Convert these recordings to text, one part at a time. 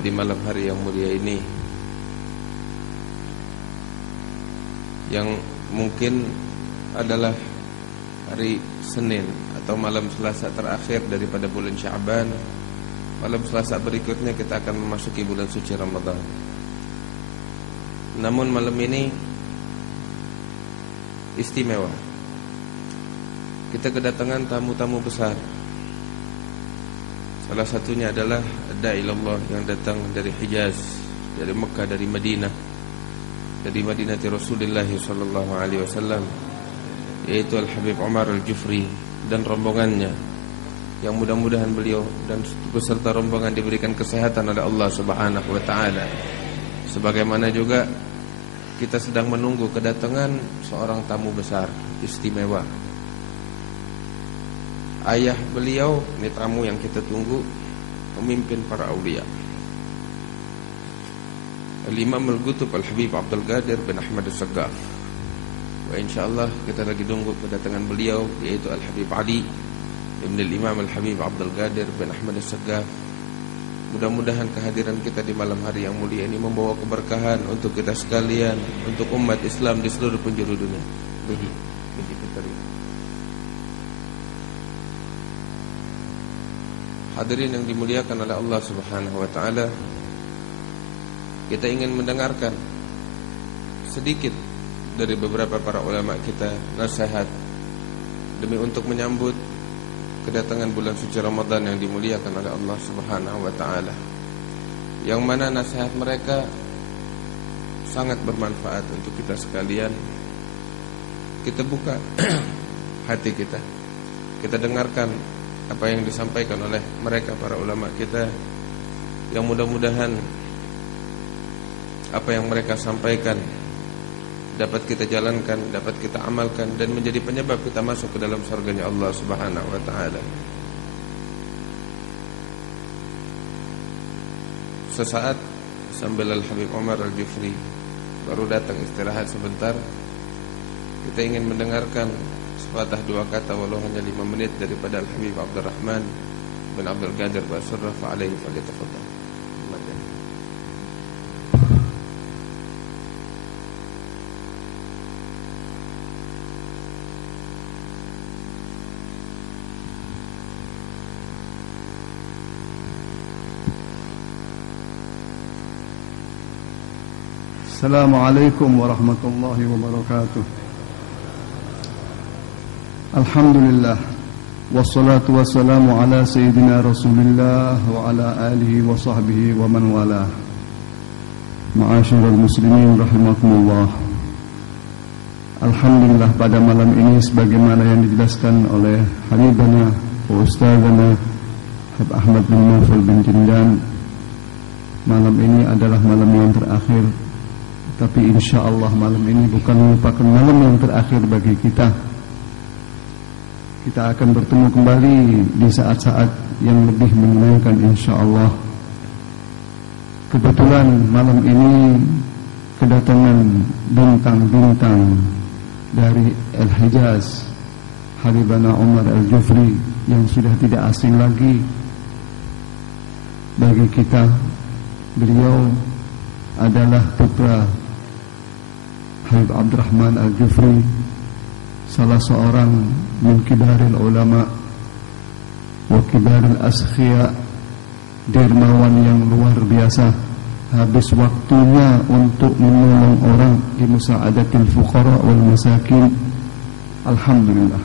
Di malam hari yang mulia ini, yang mungkin adalah hari Senin atau malam Selasa terakhir daripada bulan Sya'ban. Malam Selasa berikutnya kita akan memasuki bulan suci Ramadan. Namun malam ini istimewa. Kita kedatangan tamu-tamu besar. Salah satunya adalah Da'ilallah yang datang dari Hijaz, dari Mekah, dari Madinah, dari Madinah Rasulullah sallallahu alaihi wasallam, yaitu Al-Habib Umar Al-Jufri dan rombongannya, yang mudah-mudahan beliau dan beserta rombongan diberikan kesehatan oleh Allah Subhanahu wa taala. Sebagaimana juga kita sedang menunggu kedatangan seorang tamu besar istimewa. Ayah beliau, ini tamu yang kita tunggu, pemimpin para aulia, Al-Imam Al-Qutub Al-Habib Abdul Qadir bin Ahmad As-Saggaf. Wa insyaallah kita lagi tunggu kedatangan beliau, yaitu Al-Habib Ali Ibn Al-Imam Al-Habib Abdul Qadir bin Ahmad As-Saggaf. Mudah-mudahan kehadiran kita di malam hari yang mulia ini membawa keberkahan untuk kita sekalian, untuk umat Islam di seluruh penjuru dunia. Hadirin yang dimuliakan oleh Allah Subhanahu wa taala, kita ingin mendengarkan sedikit dari beberapa para ulama kita nasihat demi untuk menyambut kedatangan bulan suci Ramadan yang dimuliakan oleh Allah Subhanahu wa taala. Yang mana nasihat mereka sangat bermanfaat untuk kita sekalian. Kita buka hati kita. Kita dengarkan apa yang disampaikan oleh mereka para ulama kita, yang mudah-mudahan apa yang mereka sampaikan dapat kita jalankan, dapat kita amalkan, dan menjadi penyebab kita masuk ke dalam surganya Allah Subhanahu wa taala. Sesaat sambil Al-Habib Umar Al-Jufri baru datang istirahat sebentar, kita ingin mendengarkan sepatah dua kata walau hanya 5 menit daripada Al-Habib Abdurrahman bin Abdul Qadir Basrah alaihi falyatafaddal. Assalamualaikum warahmatullahi wabarakatuh. Alhamdulillah, wassalatu wassalamu ala sayyidina Rasulillah wa ala alihi wa sahbihi wa man wala. Ma'asyiral muslimin rahimakumullah. Alhamdulillah, pada malam ini sebagaimana yang dijelaskan oleh Habibana wa Ustazana Habib Ahmad bin Naufal bin Jindan, malam ini adalah malam yang terakhir. Tapi insyaallah malam ini bukan merupakan malam yang terakhir bagi kita. Kita akan bertemu kembali di saat-saat yang lebih menyenangkan insyaallah. Kebetulan malam ini kedatangan bintang-bintang dari Al-Hijaz, Habibana Umar Al-Jufri, yang sudah tidak asing lagi bagi kita. Beliau adalah putra Habib Abdurrahman Al-Jufri, salah seorang min kibaril ulama wa kibaril askhiya, dermawan yang luar biasa. Habis waktunya untuk menolong orang, di musa'adatil fuqara wal masakin. Alhamdulillah,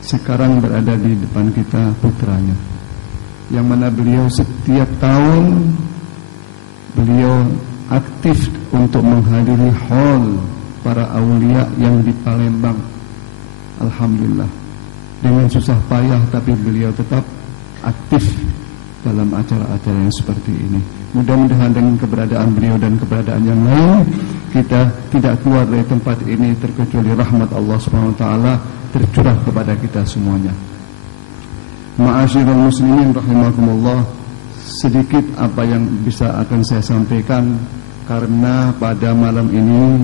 sekarang berada di depan kita putranya. yang mana beliau setiap tahun beliau aktif untuk menghadiri haul para aulia yang di Palembang. Alhamdulillah, dengan susah payah tapi beliau tetap aktif dalam acara-acara yang seperti ini. Mudah-mudahan dengan keberadaan beliau dan keberadaan yang lain, kita tidak keluar dari tempat ini terkecuali rahmat Allah SWT tercurah kepada kita semuanya. Ma'asyiral muslimin rahimakumullah, sedikit apa yang bisa akan saya sampaikan, karena pada malam ini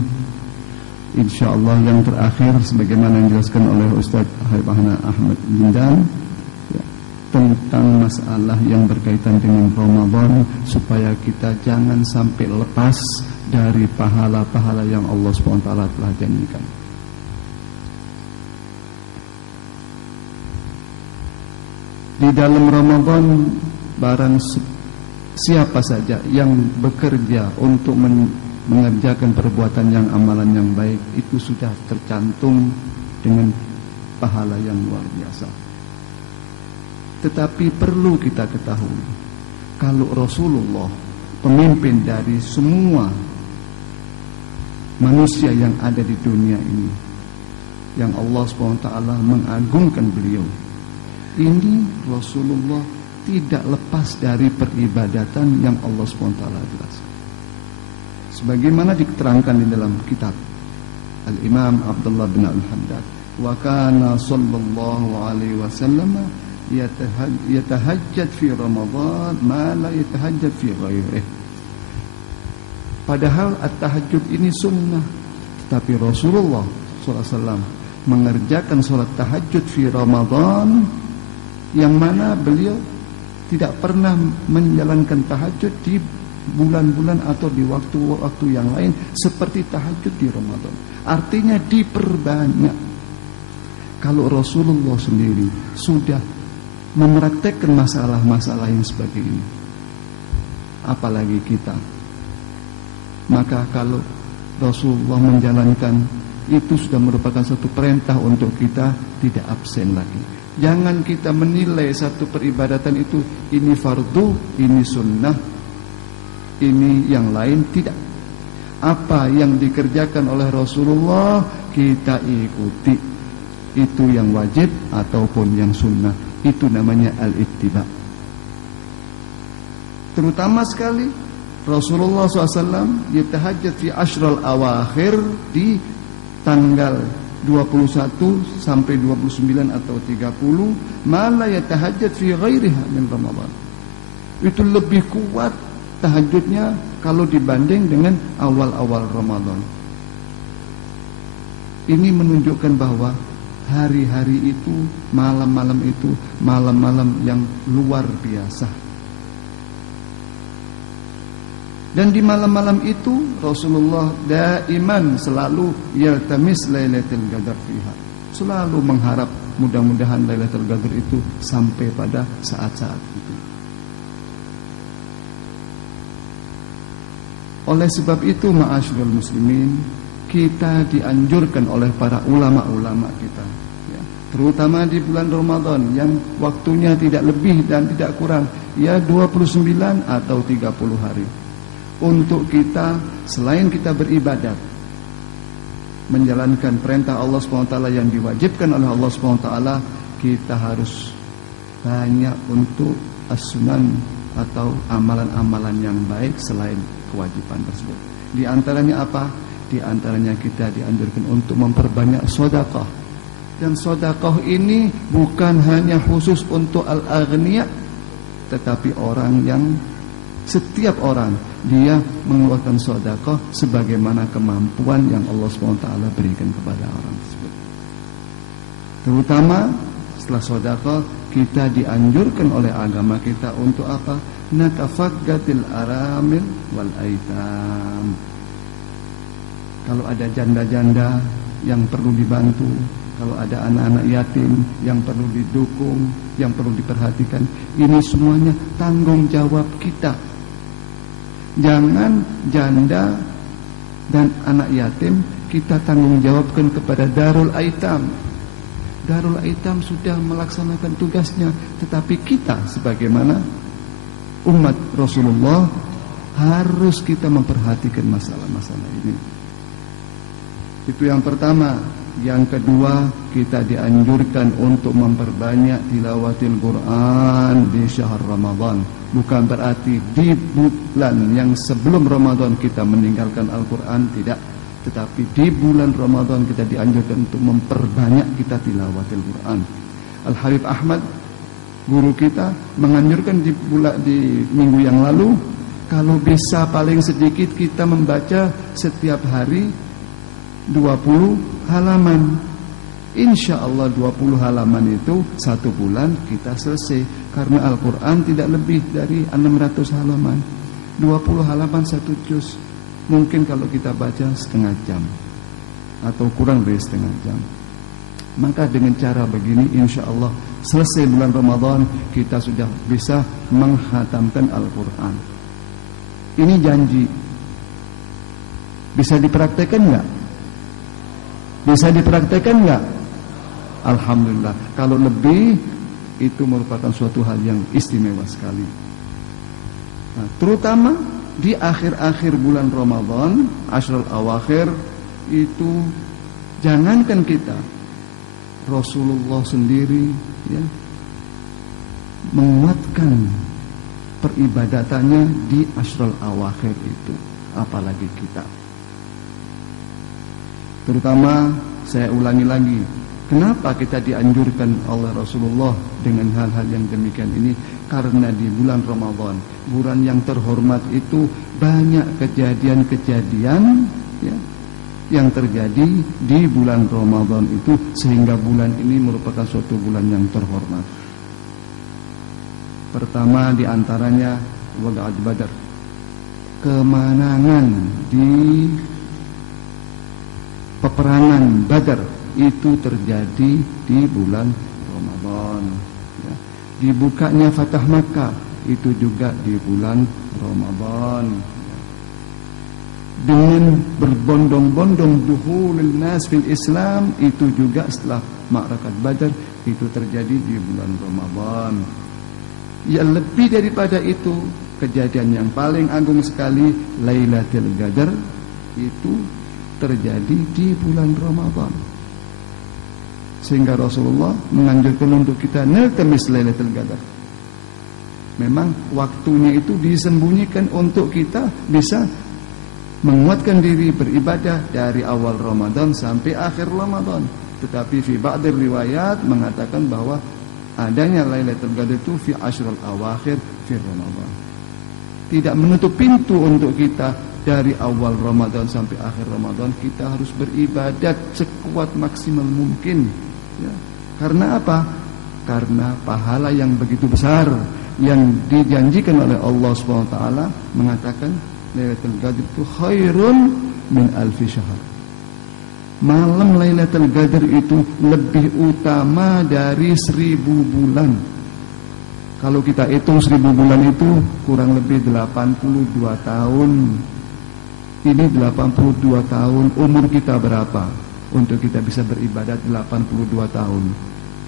insyaallah yang terakhir sebagaimana yang dijelaskan oleh Ustaz Habib Ahmad Jindan tentang masalah yang berkaitan dengan Ramadan, supaya kita jangan sampai lepas dari pahala-pahala yang Allah SWT telah janjikan. Di dalam Ramadan, barang siapa saja yang bekerja untuk mengerjakan perbuatan yang amalan yang baik, itu sudah tercantum dengan pahala yang luar biasa. Tetapi perlu kita ketahui, kalau Rasulullah, pemimpin dari semua manusia yang ada di dunia ini, yang Allah SWT mengagungkan beliau, ini Rasulullah tidak lepas dari peribadatan yang Allah SWT jelaskan. Sebagaimana diterangkan di dalam kitab Al-Imam Abdullah bin Al-Haddad, wa kana sallallahu alaihi wasallam yatahajjad fi Ramadan ma la yatahajjad fi ghairihi. Padahal at-tahajjud ini sunnah, tetapi Rasulullah SAW mengerjakan sholat tahajud fi Ramadan, yang mana beliau tidak pernah menjalankan tahajud di bulan-bulan atau di waktu-waktu yang lain seperti tahajud di Ramadan. Artinya diperbanyak. Kalau Rasulullah sendiri sudah mempraktekkan masalah-masalah yang seperti ini, apalagi kita. Maka kalau Rasulullah menjalankan, itu sudah merupakan satu perintah untuk kita tidak absen lagi. Jangan kita menilai satu peribadatan itu, ini fardu, ini sunnah, ini yang lain. Tidak. Apa yang dikerjakan oleh Rasulullah kita ikuti. Itu yang wajib ataupun yang sunnah. Itu namanya al-ittiba. Terutama sekali Rasulullah SAW yatahajjad fi ashral awakhir, di tanggal 21 sampai 29 atau 30, malah yatahajjad fi ghairiha min Ramadan. Itu lebih kuat tahajudnya kalau dibanding dengan awal-awal Ramadan. Ini menunjukkan bahwa hari-hari itu, malam-malam itu, malam-malam yang luar biasa. Dan di malam-malam itu Rasulullah daiman selalu yaltamis lailatul qadar fiha. Selalu mengharap mudah-mudahan Lailatul Qadar itu sampai pada saat-saat itu. Oleh sebab itu, ma'asyiral muslimin, kita dianjurkan oleh para ulama-ulama kita, ya, terutama di bulan Ramadan yang waktunya tidak lebih dan tidak kurang, ya 29 atau 30 hari, untuk kita selain kita beribadat, menjalankan perintah Allah SWT yang diwajibkan oleh Allah SWT, kita harus banyak untuk as-sunan atau amalan-amalan yang baik selain kewajiban tersebut. Di antaranya apa? Di antaranya kita dianjurkan untuk memperbanyak sedekah. Dan sedekah ini bukan hanya khusus untuk al-aghniya, tetapi orang yang setiap orang dia mengeluarkan sedekah sebagaimana kemampuan yang Allah SWT berikan kepada orang tersebut. Terutama setelah sedekah, kita dianjurkan oleh agama kita untuk apa? Natafaqatil aramil wal aitam. Kalau ada janda-janda yang perlu dibantu, kalau ada anak-anak yatim yang perlu didukung, yang perlu diperhatikan, ini semuanya tanggung jawab kita. Jangan janda dan anak yatim kita tanggung jawabkan kepada Darul Aitam. Darul Aitam sudah melaksanakan tugasnya, tetapi kita sebagaimana umat Rasulullah harus kita memperhatikan masalah-masalah ini. Itu yang pertama. Yang kedua, kita dianjurkan untuk memperbanyak tilawatil Quran di syahr Ramadan. Bukan berarti di bulan yang sebelum Ramadan kita meninggalkan Al-Quran, tidak. Tetapi di bulan Ramadan kita dianjurkan untuk memperbanyak kita tilawatil Quran. Al-Habib Ahmad, guru kita, menganjurkan di minggu yang lalu, kalau bisa paling sedikit kita membaca setiap hari 20 halaman. Insya Allah 20 halaman itu 1 bulan kita selesai. Karena Al-Quran tidak lebih dari 600 halaman. 20 halaman 1 juz. Mungkin kalau kita baca setengah jam atau kurang dari setengah jam. Maka dengan cara begini insya Allah selesai bulan Ramadan kita sudah bisa menghatamkan Al-Quran. Ini janji. Bisa dipraktekkan enggak? Bisa dipraktekkan enggak? Alhamdulillah. Kalau lebih, itu merupakan suatu hal yang istimewa sekali. Nah, terutama di akhir-akhir bulan Ramadan, Ashrul Awakhir, itu jangankan kita, Rasulullah sendiri ya, menguatkan peribadatannya di Ashrul Awakhir itu, apalagi kita. Terutama saya ulangi lagi, kenapa kita dianjurkan oleh Rasulullah dengan hal-hal yang demikian ini? Karena di bulan Ramadan, bulan yang terhormat itu banyak kejadian-kejadian ya, yang terjadi di bulan Ramadan itu, sehingga bulan ini merupakan suatu bulan yang terhormat. Pertama diantaranya Waqa'at Badar, kemenangan di peperangan Badar itu terjadi di bulan Ramadan ya. Dibukanya Fatah Makkah itu juga di bulan Ramadan ya. Dengan berbondong-bondong dukhulul nas fil Islam itu juga setelah Ma'rakat Badar itu terjadi di bulan Ramadan. Ya, lebih daripada itu, kejadian yang paling agung sekali, Lailatul Qadar itu terjadi di bulan Ramadan. Sehingga Rasulullah menganjurkan untuk kita naltamis Lailatul Qadar. Memang waktunya itu disembunyikan untuk kita bisa menguatkan diri beribadah dari awal Ramadan sampai akhir Ramadan. Tetapi fi ba'd riwayat mengatakan bahwa adanya Lailatul Qadar itu fi ashrul awakhir fi Ramadan. Tidak menutup pintu untuk kita dari awal Ramadan sampai akhir Ramadan kita harus beribadat sekuat maksimal mungkin ya. Karena apa? Karena pahala yang begitu besar yang dijanjikan oleh Allah SWT mengatakan Lailatul Qadar itu khairun min alfi syahr. Malam Lailatul Qadar itu lebih utama dari 1000 bulan. Kalau kita hitung 1000 bulan itu kurang lebih 82 tahun. Ini 82 tahun, umur kita berapa? Untuk kita bisa beribadat 82 tahun.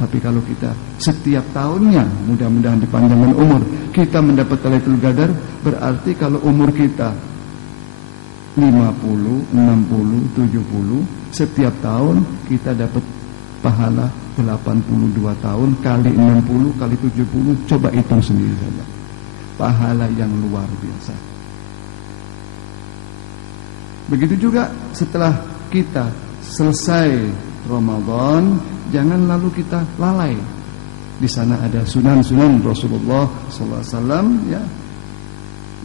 Tapi kalau kita setiap tahunnya, mudah-mudahan dipanjangkan umur, kita mendapat Lailatul Qadar, berarti kalau umur kita 50, 60, 70, setiap tahun kita dapat pahala 82 tahun kali 60 kali 70, coba hitung sendiri saja. Pahala yang luar biasa. Begitu juga setelah kita selesai Ramadan, jangan lalu kita lalai. Di sana ada sunan-sunan Rasulullah SAW ya,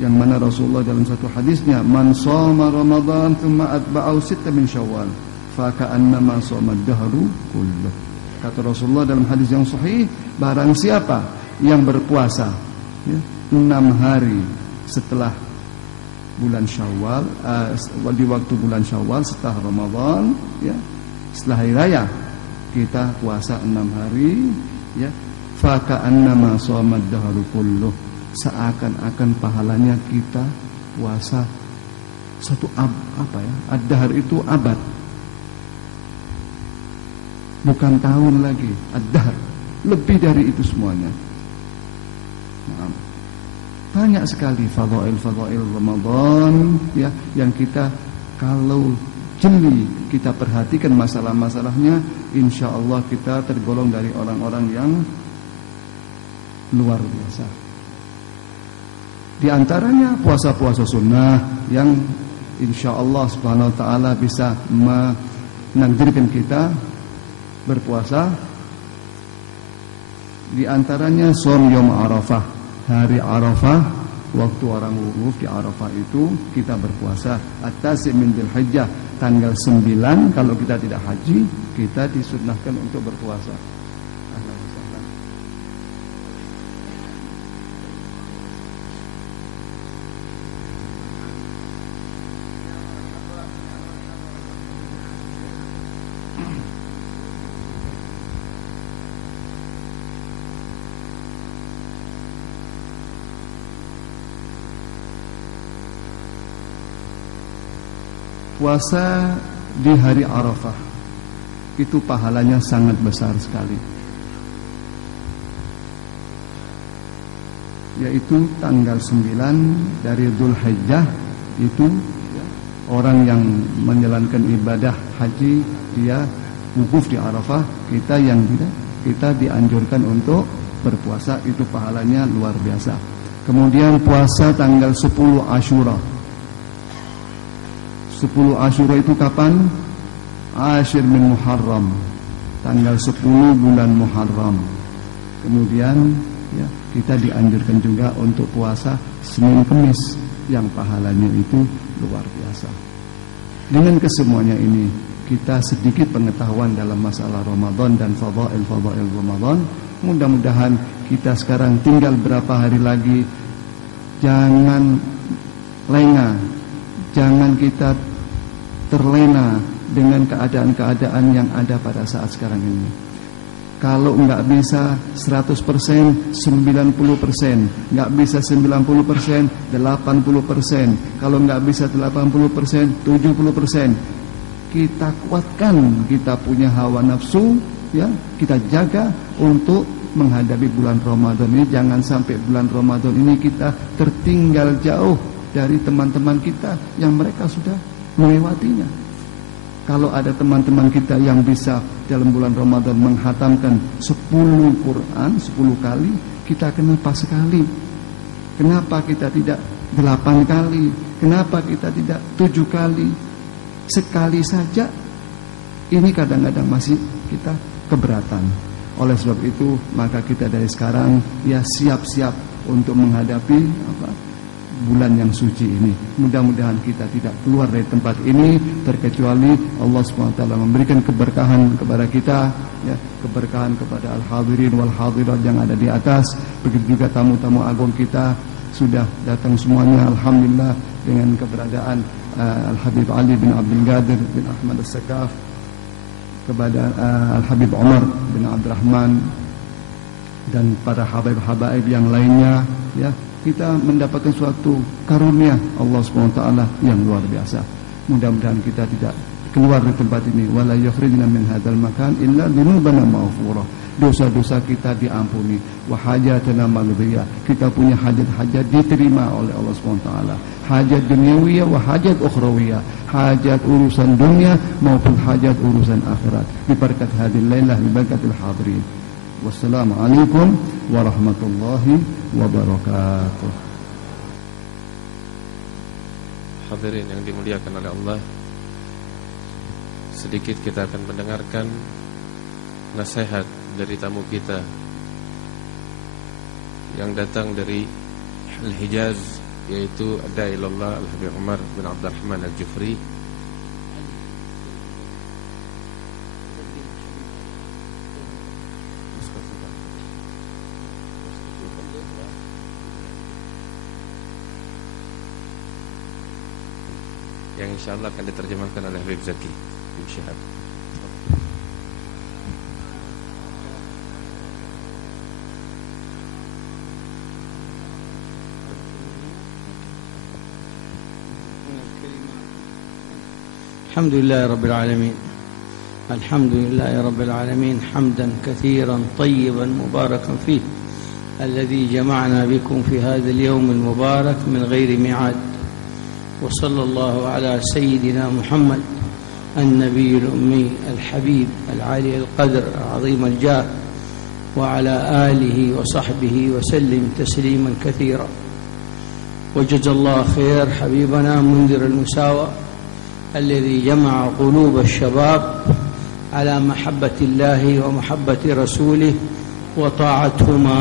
yang mana Rasulullah dalam satu hadisnya, man shoma Ramadan thumma atba'ahu sitta min Syawal fa ka'annama shoma ad-dahru kulluh. Kata Rasulullah dalam hadis yang sahih, barang siapa yang berpuasa ya, 6 hari setelah bulan Syawal, di waktu bulan Syawal setelah Ramadan ya, setelah hari raya kita puasa 6 hari ya, fa ka'annama shoma ad-dahru kulluh, seakan-akan pahalanya kita puasa satu apa ya, ad-dahr itu abad. bukan tahun lagi, ad-dahr, lebih dari itu semuanya. Nah, banyak sekali fadail Ramadan ya, yang kita kalau jeli kita perhatikan masalah-masalahnya, insya Allah kita tergolong dari orang-orang yang luar biasa. Di antaranya puasa-puasa sunnah yang insya Allah subhanahu wa ta'ala bisa menakdirkan kita berpuasa. Di antaranya Shom Yom Arafah, hari Arafah, waktu orang wukuf di Arafah itu kita berpuasa. At-Tasi' min Dzulhijjah, tanggal 9 kalau kita tidak haji, kita disunnahkan untuk berpuasa. Puasa di hari Arafah itu pahalanya sangat besar sekali, yaitu tanggal 9 dari Dzulhijjah. Itu orang yang menjalankan ibadah haji, dia wukuf di Arafah. Kita yang tidak, kita dianjurkan untuk berpuasa, itu pahalanya luar biasa. Kemudian puasa tanggal 10 Asyura. 10 Asyura itu kapan? Asyir min Muharram, tanggal 10 bulan Muharram. Kemudian ya, kita dianjurkan juga untuk puasa Senin Kemis yang pahalanya itu luar biasa. Dengan kesemuanya ini, kita sedikit pengetahuan dalam masalah Ramadan dan fadail Ramadan. Mudah-mudahan kita sekarang tinggal berapa hari lagi, jangan lengah, jangan kita terlena dengan keadaan-keadaan yang ada pada saat sekarang ini. Kalau nggak bisa 100%, 90%, nggak bisa 90%, 80%, kalau nggak bisa 80%, 70%. Kita kuatkan, kita punya hawa nafsu, ya, kita jaga untuk menghadapi bulan Ramadan ini. Jangan sampai bulan Ramadan ini kita tertinggal jauh dari teman-teman kita yang mereka sudah melewatinya. Kalau ada teman-teman kita yang bisa dalam bulan Ramadan menghatamkan 10 Quran 10 kali, kita kenapa sekali? Kenapa kita tidak 8 kali? Kenapa kita tidak 7 kali? Sekali saja. Ini kadang-kadang masih kita keberatan. Oleh sebab itu, maka kita dari sekarang ya siap-siap untuk menghadapi bulan yang suci ini. Mudah-mudahan kita tidak keluar dari tempat ini terkecuali Allah SWT memberikan keberkahan kepada kita, ya, keberkahan kepada al-hadirin wal hadirat yang ada di atas. Begitu juga tamu-tamu agung kita sudah datang semuanya, alhamdulillah, dengan keberadaan Al-Habib Ali bin Abdul Qadir bin Ahmad As-Sakaf, kepada Al-Habib Umar bin Abdurrahman dan para habaib-habaib yang lainnya, ya. Kita mendapatkan suatu karunia Allah SWT yang luar biasa. Mudah-mudahan kita tidak keluar dari tempat ini. Wala yukhrijna min hadzal makan illa dzunubana maghfurah. Dosa-dosa kita diampuni. Wa hajatana maqdiyah. Kita punya hajat-hajat diterima oleh Allah SWT. Hajat duniawiyah wa hajat ukhrawiyah. Hajat urusan dunia maupun hajat urusan akhirat. Berkat hadil lailah, berkatil hadirin. Wassalamualaikum warahmatullahi wabarakatuh. Hadirin yang dimuliakan oleh Allah, sedikit kita akan mendengarkan nasihat dari tamu kita yang datang dari Al-Hijaz, yaitu Ad-Da'ilallah Al-Habib Umar bin Abdurrahman Al-Jufri. Yang insyaallah akan diterjemahkan oleh Habib Zaki bin Syihab. Alhamdulillah Rabbil Alamin. الحمد لله رب العالمين حمدا كثيرا طيبا مباركا فيه الذي جمعنا بكم في هذا اليوم المبارك من غير ميعاد، وصلى الله على سيدنا محمد النبي الأمي الحبيب العالي القدر العظيم الجاه وعلى آله وصحبه وسلم تسليما كثيرا. وجزا الله خير حبيبنا منذر المساوى الذي جمع قلوب الشباب على محبة الله ومحبة رسوله وطاعتهما.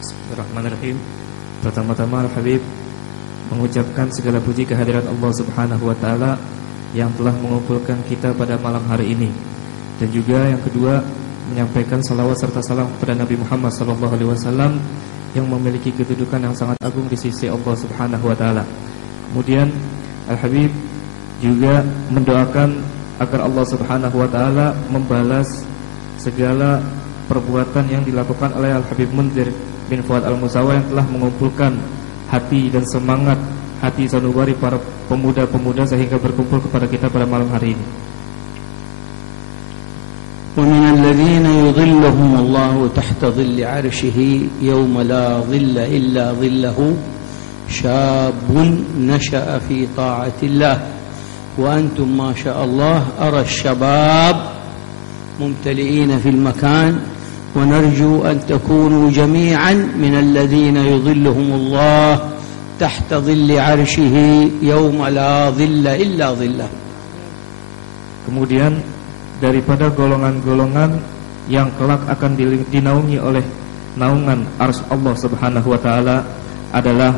Bismillahirrahmanirrahim. Pertama-tama Al-Habib mengucapkan segala puji kehadirat Allah Subhanahu wa taala yang telah mengumpulkan kita pada malam hari ini. Dan juga yang kedua, menyampaikan salawat serta salam kepada Nabi Muhammad SAW yang memiliki kedudukan yang sangat agung di sisi Allah Subhanahu wa taala. Kemudian Al-Habib juga mendoakan agar Allah Subhanahu wa taala membalas segala perbuatan yang dilakukan oleh Al-Habib Munzir bin Fuad Al-Musawa yang telah mengumpulkan hati dan semangat hati sanubari para pemuda-pemuda sehingga berkumpul kepada kita pada malam hari ini. ومن الذين يظلهم الله تحت ظل عرشه يوم لا ظل إلا ظله شاب نشأ في طاعة الله وأنتم ما شاء الله أرى الشباب ممتلئين في المكان، ونرجو أن تكونوا جميعا من الذين يظلهم الله تحت ظل عرشه يوم لا ظل إلا ظله. Kemudian daripada golongan-golongan yang kelak akan dinaungi oleh naungan arsy Allah Subhanahu wa taala adalah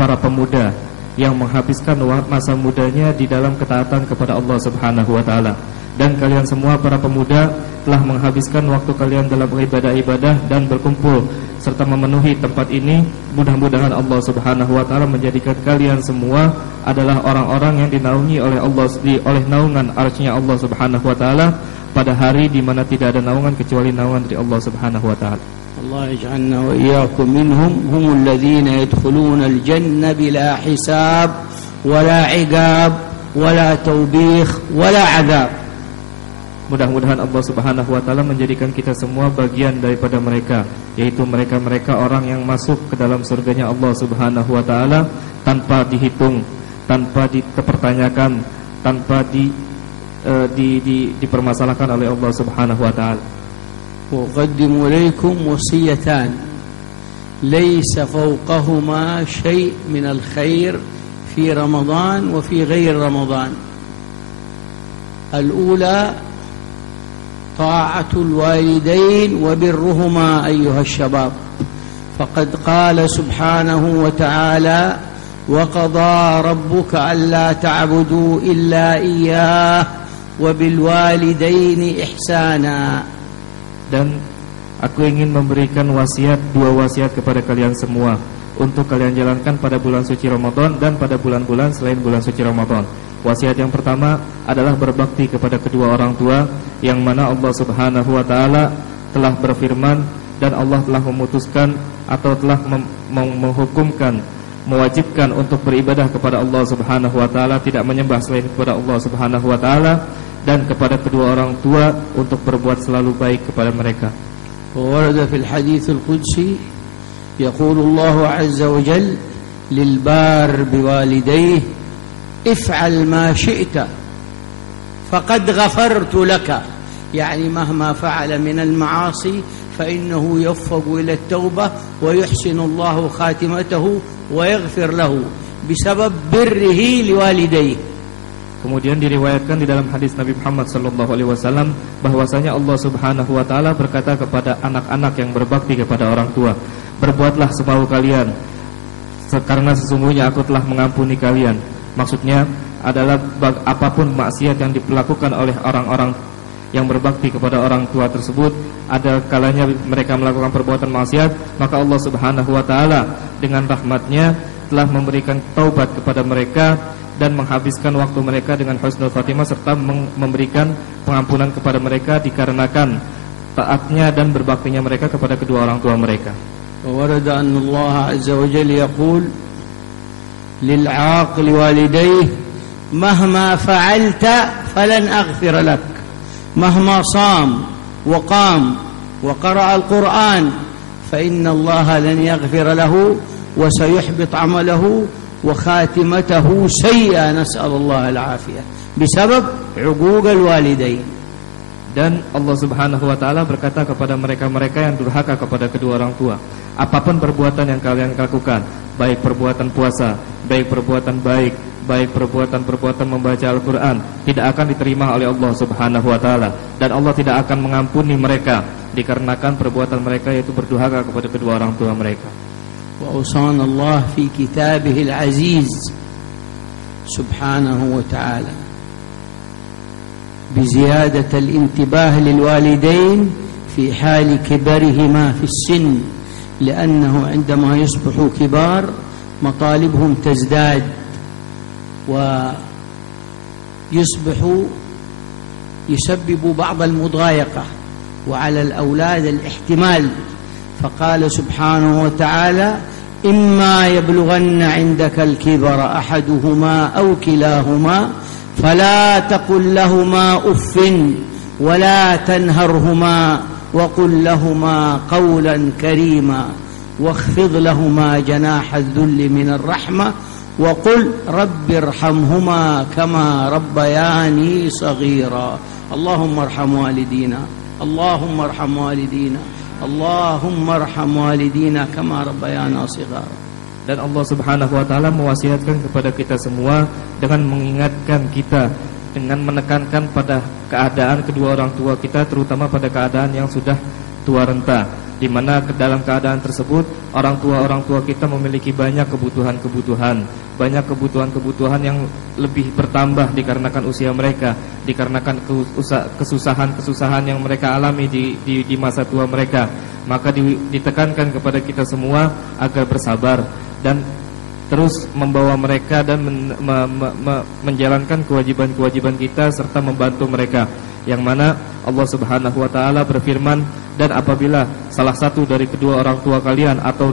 para pemuda yang menghabiskan masa mudanya di dalam ketaatan kepada Allah Subhanahu wa taala. Dan kalian semua para pemuda telah menghabiskan waktu kalian dalam ibadah-ibadah dan berkumpul serta memenuhi tempat ini. Mudah-mudahan Allah Subhanahu wa taala menjadikan kalian semua adalah orang-orang yang dinaungi oleh Allah oleh naungan arsy-Nya Allah Subhanahu wa taala pada hari di mana tidak ada naungan kecuali naungan dari Allah Subhanahu wa taala. Allah yaj'alna wa iyyakum minhum humul ladzina yadkhuluna al-jannah bila hisab wala 'iqab wala tawbikh wala 'adzab. Mudah-mudahan Allah Subhanahu wa taala menjadikan kita semua bagian daripada mereka, yaitu mereka-mereka orang yang masuk ke dalam surganya Allah Subhanahu wa taala tanpa dihitung, tanpa dipertanyakan, tanpa dipermasalahkan oleh Allah Subhanahu wa taala. Uqaddimu ilaykum wasiyatan laysa fawqahuma syai' min al-khair fi Ramadan wa fi ghairi Ramadan. Al-ula طاعة الوالدين وبرهما أيها الشباب، فقد قال سبحانه وتعالى وقضى ربك ألا تعبدوا إلا إياه وبالوالدين إحسانا. Dan aku ingin memberikan dua wasiat kepada kalian semua untuk kalian jalankan pada bulan suci Ramadan dan pada bulan-bulan selain bulan suci Ramadan. Wasiat yang pertama adalah berbakti kepada kedua orang tua, yang mana Allah Subhanahu wa taala telah berfirman dan Allah telah memutuskan atau telah menghukumkan, mewajibkan untuk beribadah kepada Allah Subhanahu wa taala, tidak menyembah selain kepada Allah Subhanahu wa taala, dan kepada kedua orang tua untuk berbuat selalu baik kepada mereka. Warada fil hadits al-qudsi yaqulu Allah azza wa jalla lil bar biwalidayhi افعل ما شئت فقد غفرت لك، يعني مهما فعل من المعاصي فإنه يوفق إلى التوبة ويحسن الله خاتمته ويغفر له بسبب بره لوالديه. Kemudian diriwayatkan di dalam hadis Nabi Muhammad SAW bahwasanya Allah Subhanahu wa taala berkata kepada anak-anak yang berbakti kepada orang tua, berbuatlah semau kalian karena sesungguhnya aku telah mengampuni kalian. Maksudnya adalah apapun maksiat yang dilakukan oleh orang-orang yang berbakti kepada orang tua tersebut, ada kalanya mereka melakukan perbuatan maksiat, maka Allah Subhanahu wa taala dengan rahmat-Nya telah memberikan taubat kepada mereka dan menghabiskan waktu mereka dengan husnul khatimah serta memberikan pengampunan kepada mereka dikarenakan taatnya dan berbaktinya mereka kepada kedua orang tua mereka. Warada anna Allah azza wa jalla yaqul للعاق لوالديه مهما فعلت فلن أغفر لك، مهما صام وقام وقرأ القرآن فإن الله لن يغفر له وسيحبط عمله وخاتمته سيئة، نسأل الله العافية، بسبب عقوق الوالدين. Dan Allah Subhanahu wa taala berkata kepada mereka-mereka yang durhaka kepada kedua orang tua, apapun perbuatan yang kalian lakukan, baik perbuatan puasa, baik perbuatan baik, baik perbuatan-perbuatan membaca Al-Qur'an, tidak akan diterima oleh Allah Subhanahu wa taala, dan Allah tidak akan mengampuni mereka dikarenakan perbuatan mereka yaitu berdurhaka kepada kedua orang tua mereka. Wa usana Allah fi kitabihil aziz subhanahu wa ta'ala بزيادة الانتباه للوالدين في حال كبرهما في السن، لأنه عندما يصبحوا كبار مطالبهم تزداد ويصبحوا يسببوا بعض المضايقة وعلى الأولاد الاحتمال. فقال سبحانه وتعالى إما يبلغن عندك الكبر أحدهما أو كلاهما فلا تقل لهما أف ولا تنهرهما وقل لهما قولا كريما واخفض لهما جناح الذل من الرحمة وقل رب ارحمهما كما ربياني صغيرا. اللهم ارحم والدينا، اللهم ارحم والدينا، اللهم ارحم والدينا كما ربيانا صغارا. Dan Allah Subhanahu wa taala mewasiatkan kepada kita semua dengan mengingatkan kita, dengan menekankan pada keadaan kedua orang tua kita, terutama pada keadaan yang sudah tua renta, di mana dalam keadaan tersebut orang tua kita memiliki banyak kebutuhan yang lebih bertambah dikarenakan usia mereka, dikarenakan kesusahan yang mereka alami di masa tua mereka. Maka ditekankan kepada kita semua agar bersabar dan terus membawa mereka dan menjalankan kewajiban-kewajiban kita serta membantu mereka, yang mana Allah Subhanahu wa taala berfirman, dan apabila salah satu dari kedua orang tua kalian atau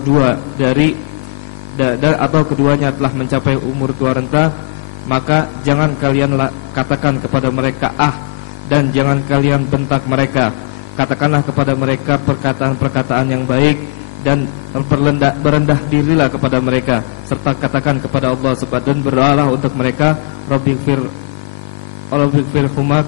atau keduanya telah mencapai umur tua renta, maka jangan kalian katakan kepada mereka dan jangan kalian bentak mereka. Katakanlah kepada mereka perkataan-perkataan yang baik dan berendah dirilah kepada mereka, serta katakan kepada Allah dan berdoalah untuk mereka, Rabbighfirhuma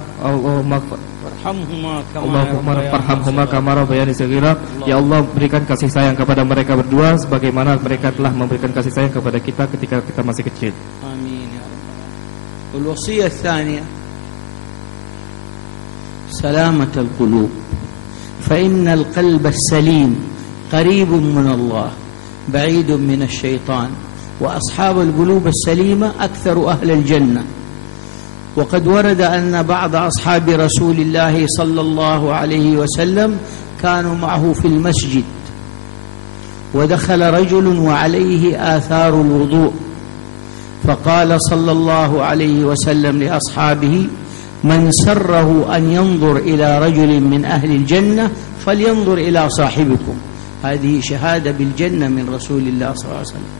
warhamhuma kama rabbayani shaghira. Ya Allah, berikan kasih sayang kepada mereka berdua sebagaimana mereka telah memberikan kasih sayang kepada kita ketika kita masih kecil. Amin ya rabbal. Wal wasiyah tsaniyah salamatul qulub, fa innal qalba as-salim قريب من الله بعيد من الشيطان، وأصحاب القلوب السليمة أكثر أهل الجنة. وقد ورد أن بعض أصحاب رسول الله صلى الله عليه وسلم كانوا معه في المسجد، ودخل رجل وعليه آثار الوضوء، فقال صلى الله عليه وسلم لأصحابه من سره أن ينظر إلى رجل من أهل الجنة فلينظر إلى صاحبكم. هذه شهادة بالجنة من رسول الله صلى الله عليه وسلم.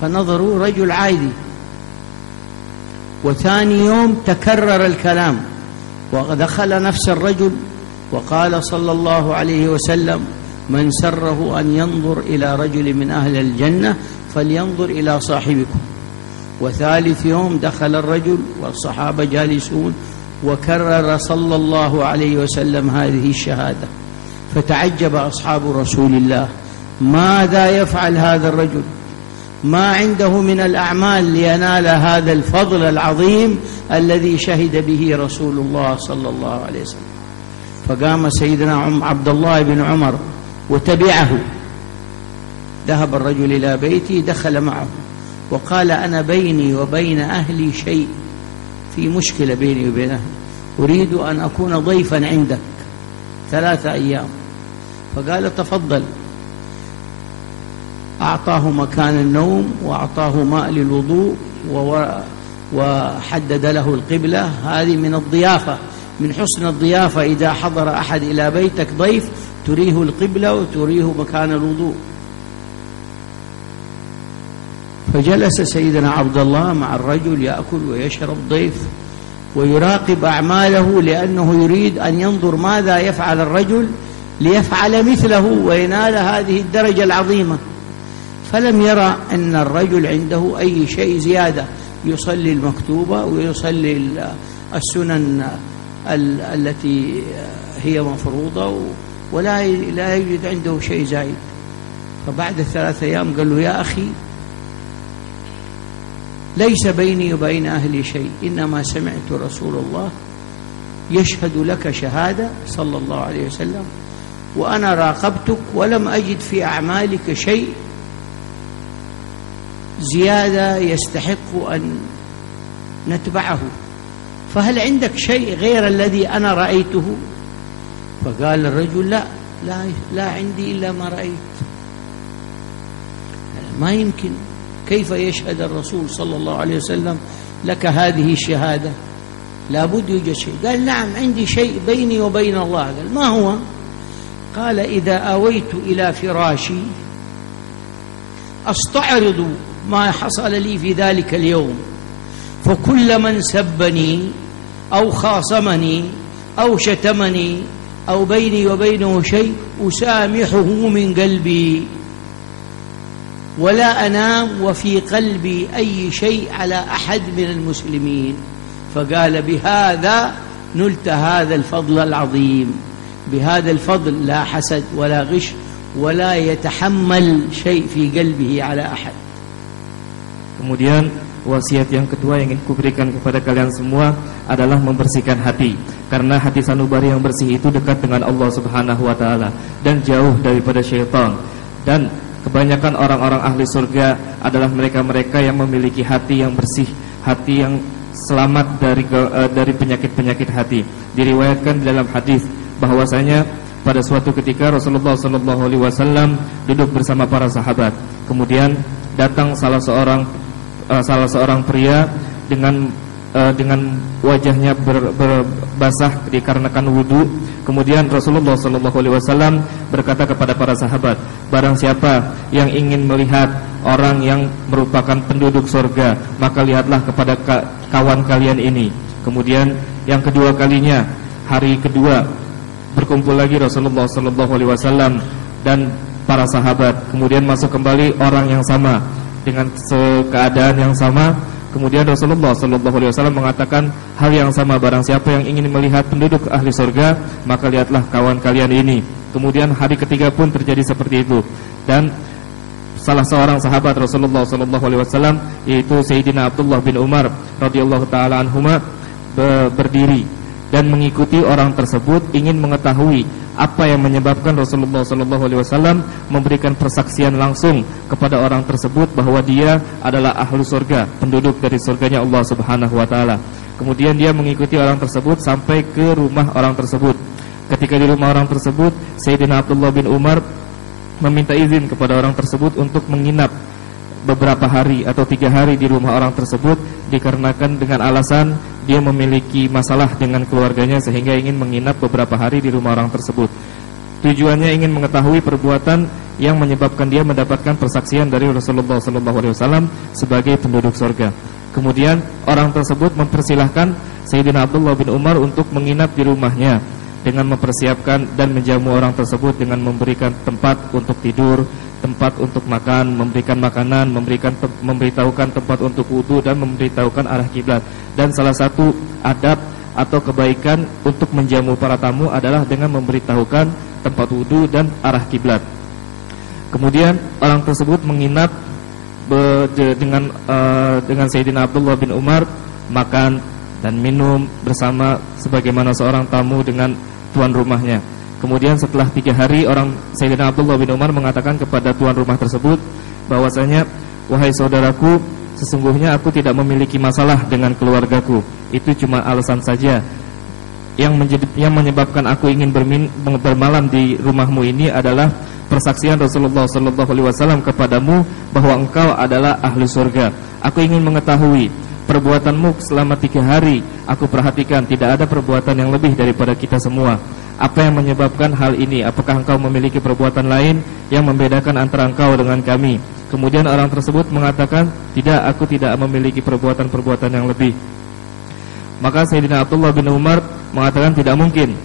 فنظروا رجل عادي، وثاني يوم تكرر الكلام ودخل نفس الرجل وقال صلى الله عليه وسلم من سره أن ينظر إلى رجل من أهل الجنة فلينظر إلى صاحبكم. وثالث يوم دخل الرجل والصحابة جالسون وكرر صلى الله عليه وسلم هذه الشهادة، فتعجب أصحاب رسول الله ماذا يفعل هذا الرجل، ما عنده من الأعمال لينال هذا الفضل العظيم الذي شهد به رسول الله صلى الله عليه وسلم. فقام سيدنا عبد الله بن عمر وتبعه، ذهب الرجل إلى بيتي، دخل معه وقال أنا بيني وبين أهلي شيء، في مشكلة بيني وبين أهلي، أريد أن أكون ضيفا عندك 3 أيام. فقال تفضل. أعطاه مكان النوم وأعطاه ماء للوضوء وحدد له القبلة. هذه من الضيافة، من حسن الضيافة إذا حضر أحد إلى بيتك ضيف تريه القبلة وتريه مكان الوضوء. فجلس سيدنا عبد الله مع الرجل يأكل ويشرب ضيف ويراقب أعماله، لأنه يريد أن ينظر ماذا يفعل الرجل ليفعل مثله وينال هذه الدرجة العظيمة. فلم يرى أن الرجل عنده أي شيء زيادة، يصلي المكتوبة ويصلي السنن التي هي مفروضة، ولا يجد عنده شيء زائد. فبعد 3 أيام قال له: يا أخي، ليس بيني وبين أهلي شيء، إنما سمعت رسول الله يشهد لك شهادة صلى الله عليه وسلم، وأنا راقبتك ولم أجد في أعمالك شيء زيادة يستحق أن نتبعه، فهل عندك شيء غير الذي أنا رأيته؟ فقال الرجل: لا عندي إلا ما رأيت. ما يمكن، كيف يشهد الرسول صلى الله عليه وسلم لك هذه الشهادة؟ لابد يوجد شيء. قال: نعم عندي شيء بيني وبين الله. قال: ما هو؟ قال: إذا آويت إلى فراشي أستعرض ما حصل لي في ذلك اليوم، فكل من سبني أو خاصمني أو شتمني أو بيني وبينه شيء أسامحه من قلبي، ولا أنام وفي قلبي أي شيء على أحد من المسلمين. فقال: بهذا نلت هذا الفضل العظيم، بهذا الفضل لا حسد ولا غش ولا يتحمل شيء في قلبه على أحد. Kemudian wasiat yang kedua yang ingin kuberikan kepada kalian semua adalah membersihkan hati, karena hati sanubari yang bersih itu dekat dengan Allah Subhanahu wa taala dan jauh daripada syaitan. Dan kebanyakan orang-orang ahli surga adalah mereka-mereka yang memiliki hati yang bersih, hati yang selamat dari penyakit-penyakit hati. Diriwayatkan dalam hadis bahwasanya pada suatu ketika Rasulullah SAW duduk bersama para sahabat. Kemudian datang salah seorang pria dengan wajahnya berbasah dikarenakan wudu. Kemudian Rasulullah SAW berkata kepada para sahabat, barang siapa yang ingin melihat orang yang merupakan penduduk surga, maka lihatlah kepada kawan kalian ini. Kemudian yang kedua kalinya, hari kedua, berkumpul lagi Rasulullah SAW dan para sahabat. Kemudian masuk kembali orang yang sama dengan keadaan yang sama. Kemudian Rasulullah SAW mengatakan hal yang sama, barang siapa yang ingin melihat penduduk ahli surga, maka lihatlah kawan kalian ini. Kemudian hari ketiga pun terjadi seperti itu. Dan salah seorang sahabat Rasulullah SAW, yaitu Sayyidina Abdullah bin Umar radhiyallahu ta'ala anhuma, berdiri dan mengikuti orang tersebut, ingin mengetahui apa yang menyebabkan Rasulullah SAW memberikan persaksian langsung kepada orang tersebut bahwa dia adalah ahlu surga, penduduk dari surganya Allah Subhanahu wa taala. Kemudian dia mengikuti orang tersebut sampai ke rumah orang tersebut. Ketika di rumah orang tersebut, Sayyidina Abdullah bin Umar meminta izin kepada orang tersebut untuk menginap beberapa hari atau 3 hari di rumah orang tersebut, dikarenakan dengan alasan dia memiliki masalah dengan keluarganya sehingga ingin menginap beberapa hari di rumah orang tersebut. Tujuannya ingin mengetahui perbuatan yang menyebabkan dia mendapatkan persaksian dari Rasulullah SAW sebagai penduduk surga. Kemudian orang tersebut mempersilahkan Sayyidina Abdullah bin Umar untuk menginap di rumahnya dengan mempersiapkan dan menjamu orang tersebut dengan memberikan tempat untuk tidur, tempat untuk makan, memberikan makanan, memberitahukan tempat untuk wudu dan memberitahukan arah kiblat. Dan salah satu adab atau kebaikan untuk menjamu para tamu adalah dengan memberitahukan tempat wudu dan arah kiblat. Kemudian orang tersebut menginap dengan Sayyidina Abdullah bin Umar, makan dan minum bersama sebagaimana seorang tamu dengan tuan rumahnya. Kemudian setelah 3 hari, Sayyidina Abdullah bin Umar mengatakan kepada tuan rumah tersebut bahwasanya, wahai saudaraku, sesungguhnya aku tidak memiliki masalah dengan keluargaku. Itu cuma alasan saja. Yang menyebabkan aku ingin bermalam di rumahmu ini adalah persaksian Rasulullah SAW kepadamu bahwa engkau adalah ahli surga. Aku ingin mengetahui perbuatanmu selama 3 hari. Aku perhatikan tidak ada perbuatan yang lebih daripada kita semua. Apa yang menyebabkan hal ini? Apakah engkau memiliki perbuatan lain yang membedakan antara engkau dengan kami? Kemudian orang tersebut mengatakan, tidak, aku tidak memiliki perbuatan-perbuatan yang lebih. Maka Sayyidina Abdullah bin Umar mengatakan tidak mungkin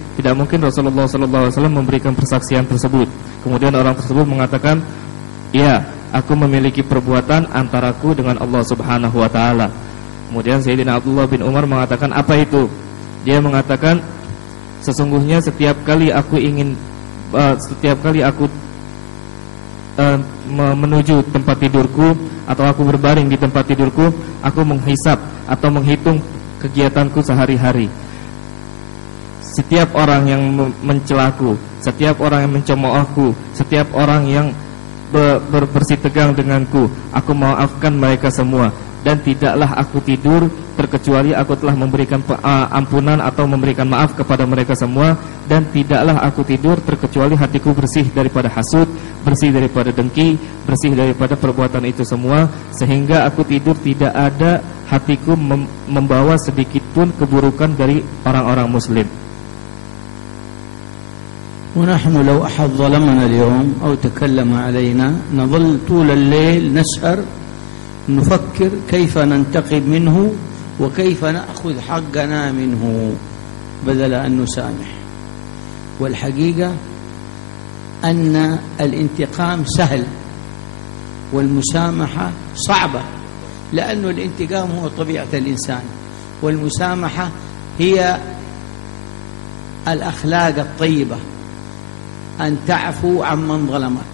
Rasulullah SAW memberikan persaksian tersebut. Kemudian orang tersebut mengatakan, ya, aku memiliki perbuatan antaraku dengan Allah Subhanahu Wa Taala. Kemudian Sayyidina Abdullah bin Umar mengatakan, apa itu? Dia mengatakan, sesungguhnya setiap kali aku menuju tempat tidurku atau aku berbaring di tempat tidurku, aku menghisap atau menghitung kegiatanku sehari-hari. Setiap orang yang mencelaku, setiap orang yang mencemoohku, setiap orang yang bersitegang denganku, aku maafkan mereka semua. Dan tidaklah aku tidur terkecuali aku telah memberikan ampunan atau memberikan maaf kepada mereka semua. Dan tidaklah aku tidur terkecuali hatiku bersih daripada hasud, bersih daripada dengki, bersih daripada perbuatan itu semua. Sehingga aku tidur tidak ada hatiku membawa sedikit pun keburukan dari orang-orang muslim. ونحن لو أحد ظلمنا اليوم أو تكلم علينا نظل طول الليل نسهر نفكر كيف ننتقم منه وكيف نأخذ حقنا منه بدل أن نسامح. والحقيقة أن الانتقام سهل والمسامحة صعبة، لأن الانتقام هو طبيعة الإنسان، والمسامحة هي الأخلاق الطيبة، أن تعفو عمن ظلمك.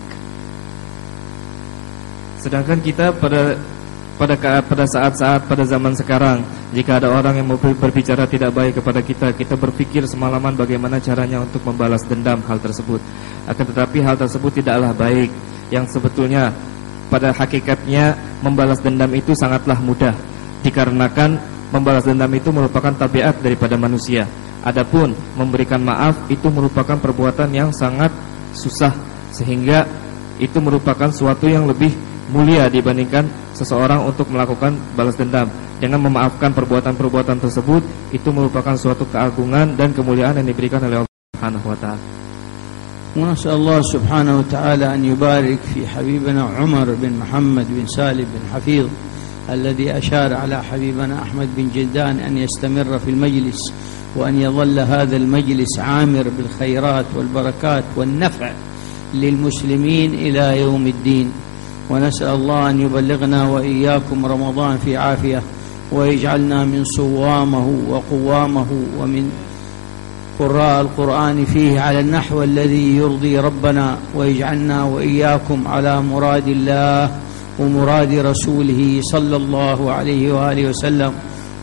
Sedangkan kita pada saat-saat pada zaman sekarang, jika ada orang yang mau berbicara tidak baik kepada kita, kita berpikir semalaman bagaimana caranya untuk membalas dendam hal tersebut. Akan tetapi hal tersebut tidaklah baik. Yang sebetulnya pada hakikatnya membalas dendam itu sangatlah mudah, dikarenakan membalas dendam itu merupakan tabiat daripada manusia. Adapun memberikan maaf itu merupakan perbuatan yang sangat susah, sehingga itu merupakan suatu yang lebih mulia dibandingkan seseorang untuk melakukan balas dendam. Dengan memaafkan perbuatan-perbuatan tersebut, itu merupakan suatu keagungan dan kemuliaan yang diberikan oleh Allah Subhanahu wa taala. ونسأل الله سبحانه وتعالى أن يبارك في حبيبنا عمر بن محمد بن سالم بن حفيظ الذي أشار على حبيبنا أحمد بن جلدان أن يستمر في المجلس، وأن يظل هذا المجلس عامر بالخيرات والبركات والنفع للمسلمين إلى يوم الدين. ونسأل الله أن يبلغنا وإياكم رمضان في عافية، ويجعلنا من صوامه وقوامه ومن قراء القرآن فيه على النحو الذي يرضي ربنا، ويجعلنا وإياكم على مراد الله ومراد رسوله صلى الله عليه وآله وسلم،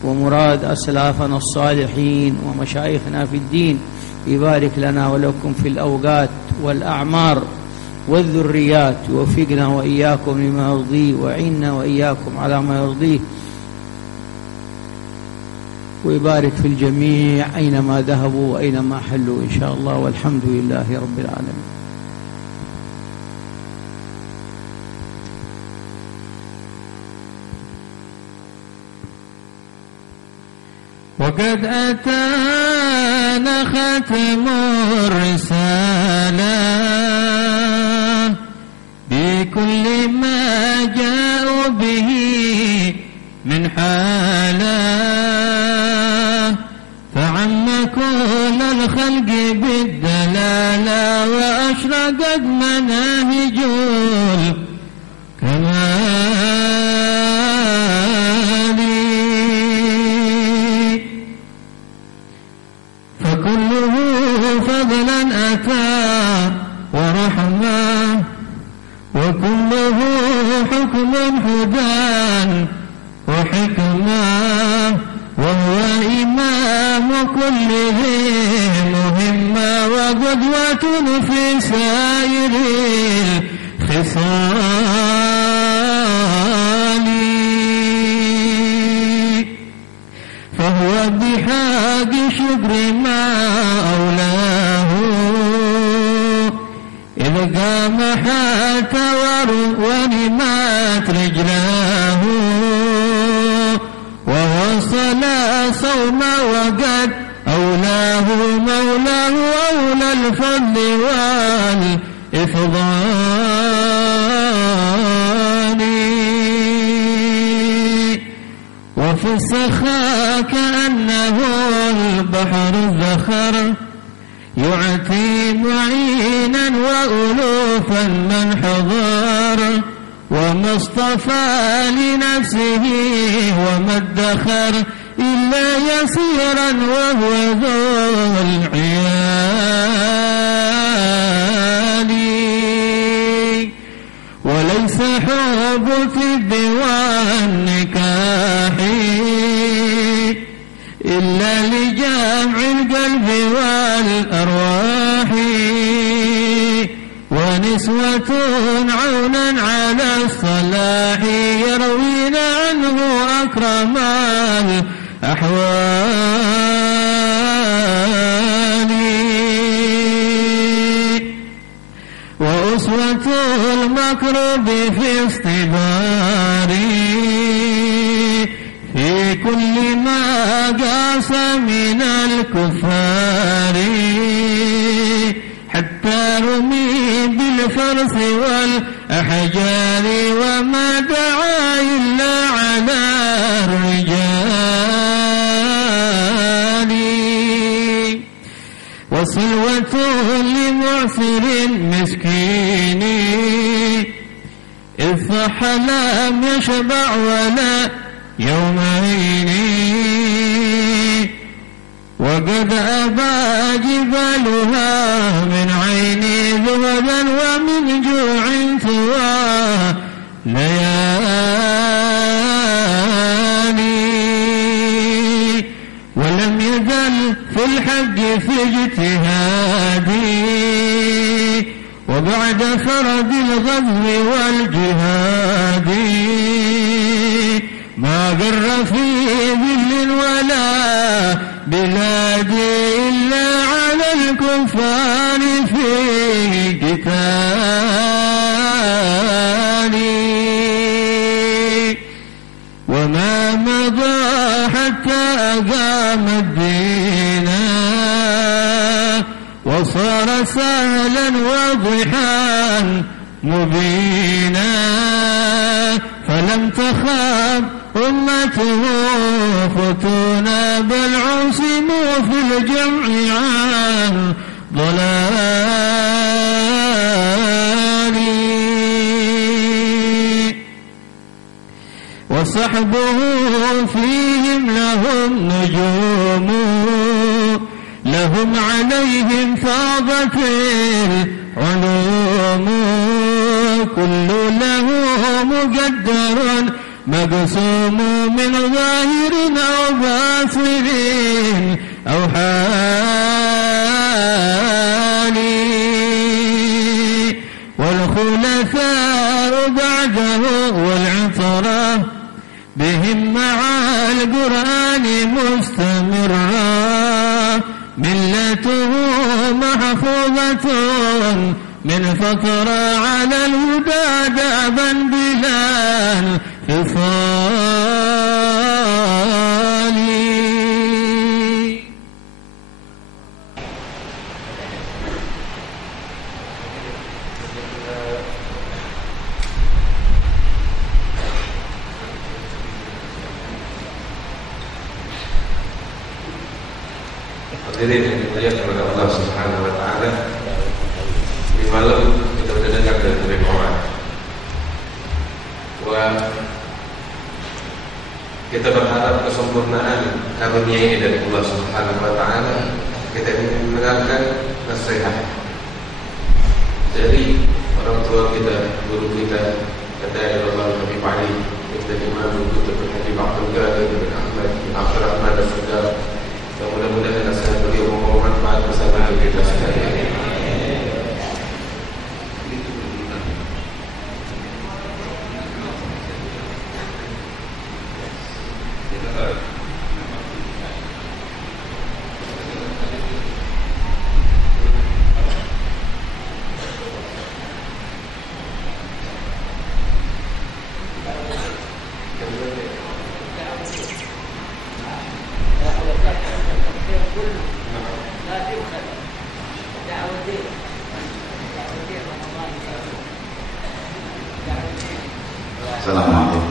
ومراد أسلافنا الصالحين ومشايخنا في الدين. يبارك لنا ولكم في الأوقات والأعمار والذريات، ووفقنا وإياكم لما يرضيه، وعنا وإياكم على ما يرضيه، ويبارك في الجميع أينما ذهبوا وأينما حلوا إن شاء الله، والحمد لله رب العالمين. وقد أتانا ختم الرسالة بكل ما جاءوا به من حالة، فعم كل الخلق بالدلالة، وأشرقت مناهج الكمال، فكله فضلا أتى ورحمة، وكله حكم هدى وحكمة، وهو إمام كله مهمة، وقدوة في سائر الخصال، فهو بحق شكر ما أولاه، إذ قام حتى ونمت رجلاه، ووصل صوم وقد أولاه مولاه أولى الفضل والإفضال. السخاء كأنه البحر الذخر يعطي معينا وألوفا من حضر وما اصطفى لنفسه وما ادخر إلا يسيرا وهو ذو العيال وليس حب الطب والنكاح إلا لجمع القلب والأرواح ونسوة عونا على الصلاح يروين عنه أكرم الأحوال وأسوة المكروب في اصطباري في كل ما قاس من الكفار حتى رمي بالفرس والأحجار وما دعا إلا على الرجال وصلوة لمعسر مسكين إذ صح لم يشبع ولا يومين وقد أبى جبالها من عيني ذهبا ومن جوع ثوى ليالي ولم يزل في الحج في اجتهادي وبعد فرد الغزو والجهاد ما قر في ذل ولا بلاد إلا على الكفار في قتالي وما مضى حتى أقام الدين وصار سهلا وضحا مبينا فلم تخاب أمته فتونا بل عصموا في الجمع عن ضلال وصحبه فيهم لهم نجوم لهم عليهم فاضت العلوم كل له مقدر مقسوم من ظاهر أو باطن أو حال والخلفاء بعده والعطرة بهم مع القرآن مستمرة ملته محفوظة من فترة على الهدى دابا بلا انفصال Hadirin yang dimuliakan oleh Allah Subhanahu wa taala. Di malam kita mendengar dari Quran. Kita berharap kesempurnaan karunia ini dari Allah Subhanahu wa taala. Kita ingin mendengarkan nasihat dari orang tua kita, guru kita, Qadai Allah Habib Ali, kita Imam Kutub Habib Abdul Qadir bin Ahmad bin Abdul Rahman As-Sudar. Mudah-mudahan nasihat beliau membawa manfaat bersama kita sekalian. Assalamualaikum.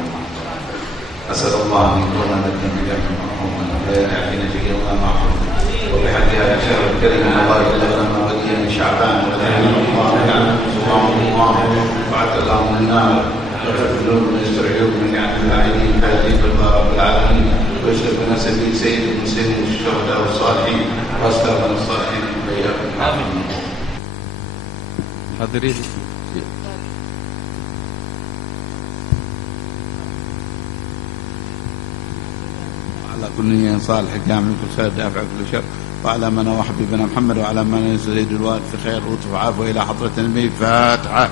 أسأل الله أن يكون لكم بجاه محمد ولا يعافينا في يوم معهم وبحق هذا الشهر الكريم الله يبلغنا وليا من شعبان ولا يعلم الله يعلم سبحانه الله وعد الله من النار ويغفر ويستر عيوبنا يعلم العينين هذه رب العالمين ويشرف بنسبه سيد المسلمين والشهداء والصالحين واستغفر الصالحين وإياكم آمين. Hadirin على كل نية صالح جامع كل خير دافع كل شر وعلى من هو حبيبنا محمد وعلى من يزيد الوالد في خير ولطف وعافية إلى حضرة النبي. فاتحة.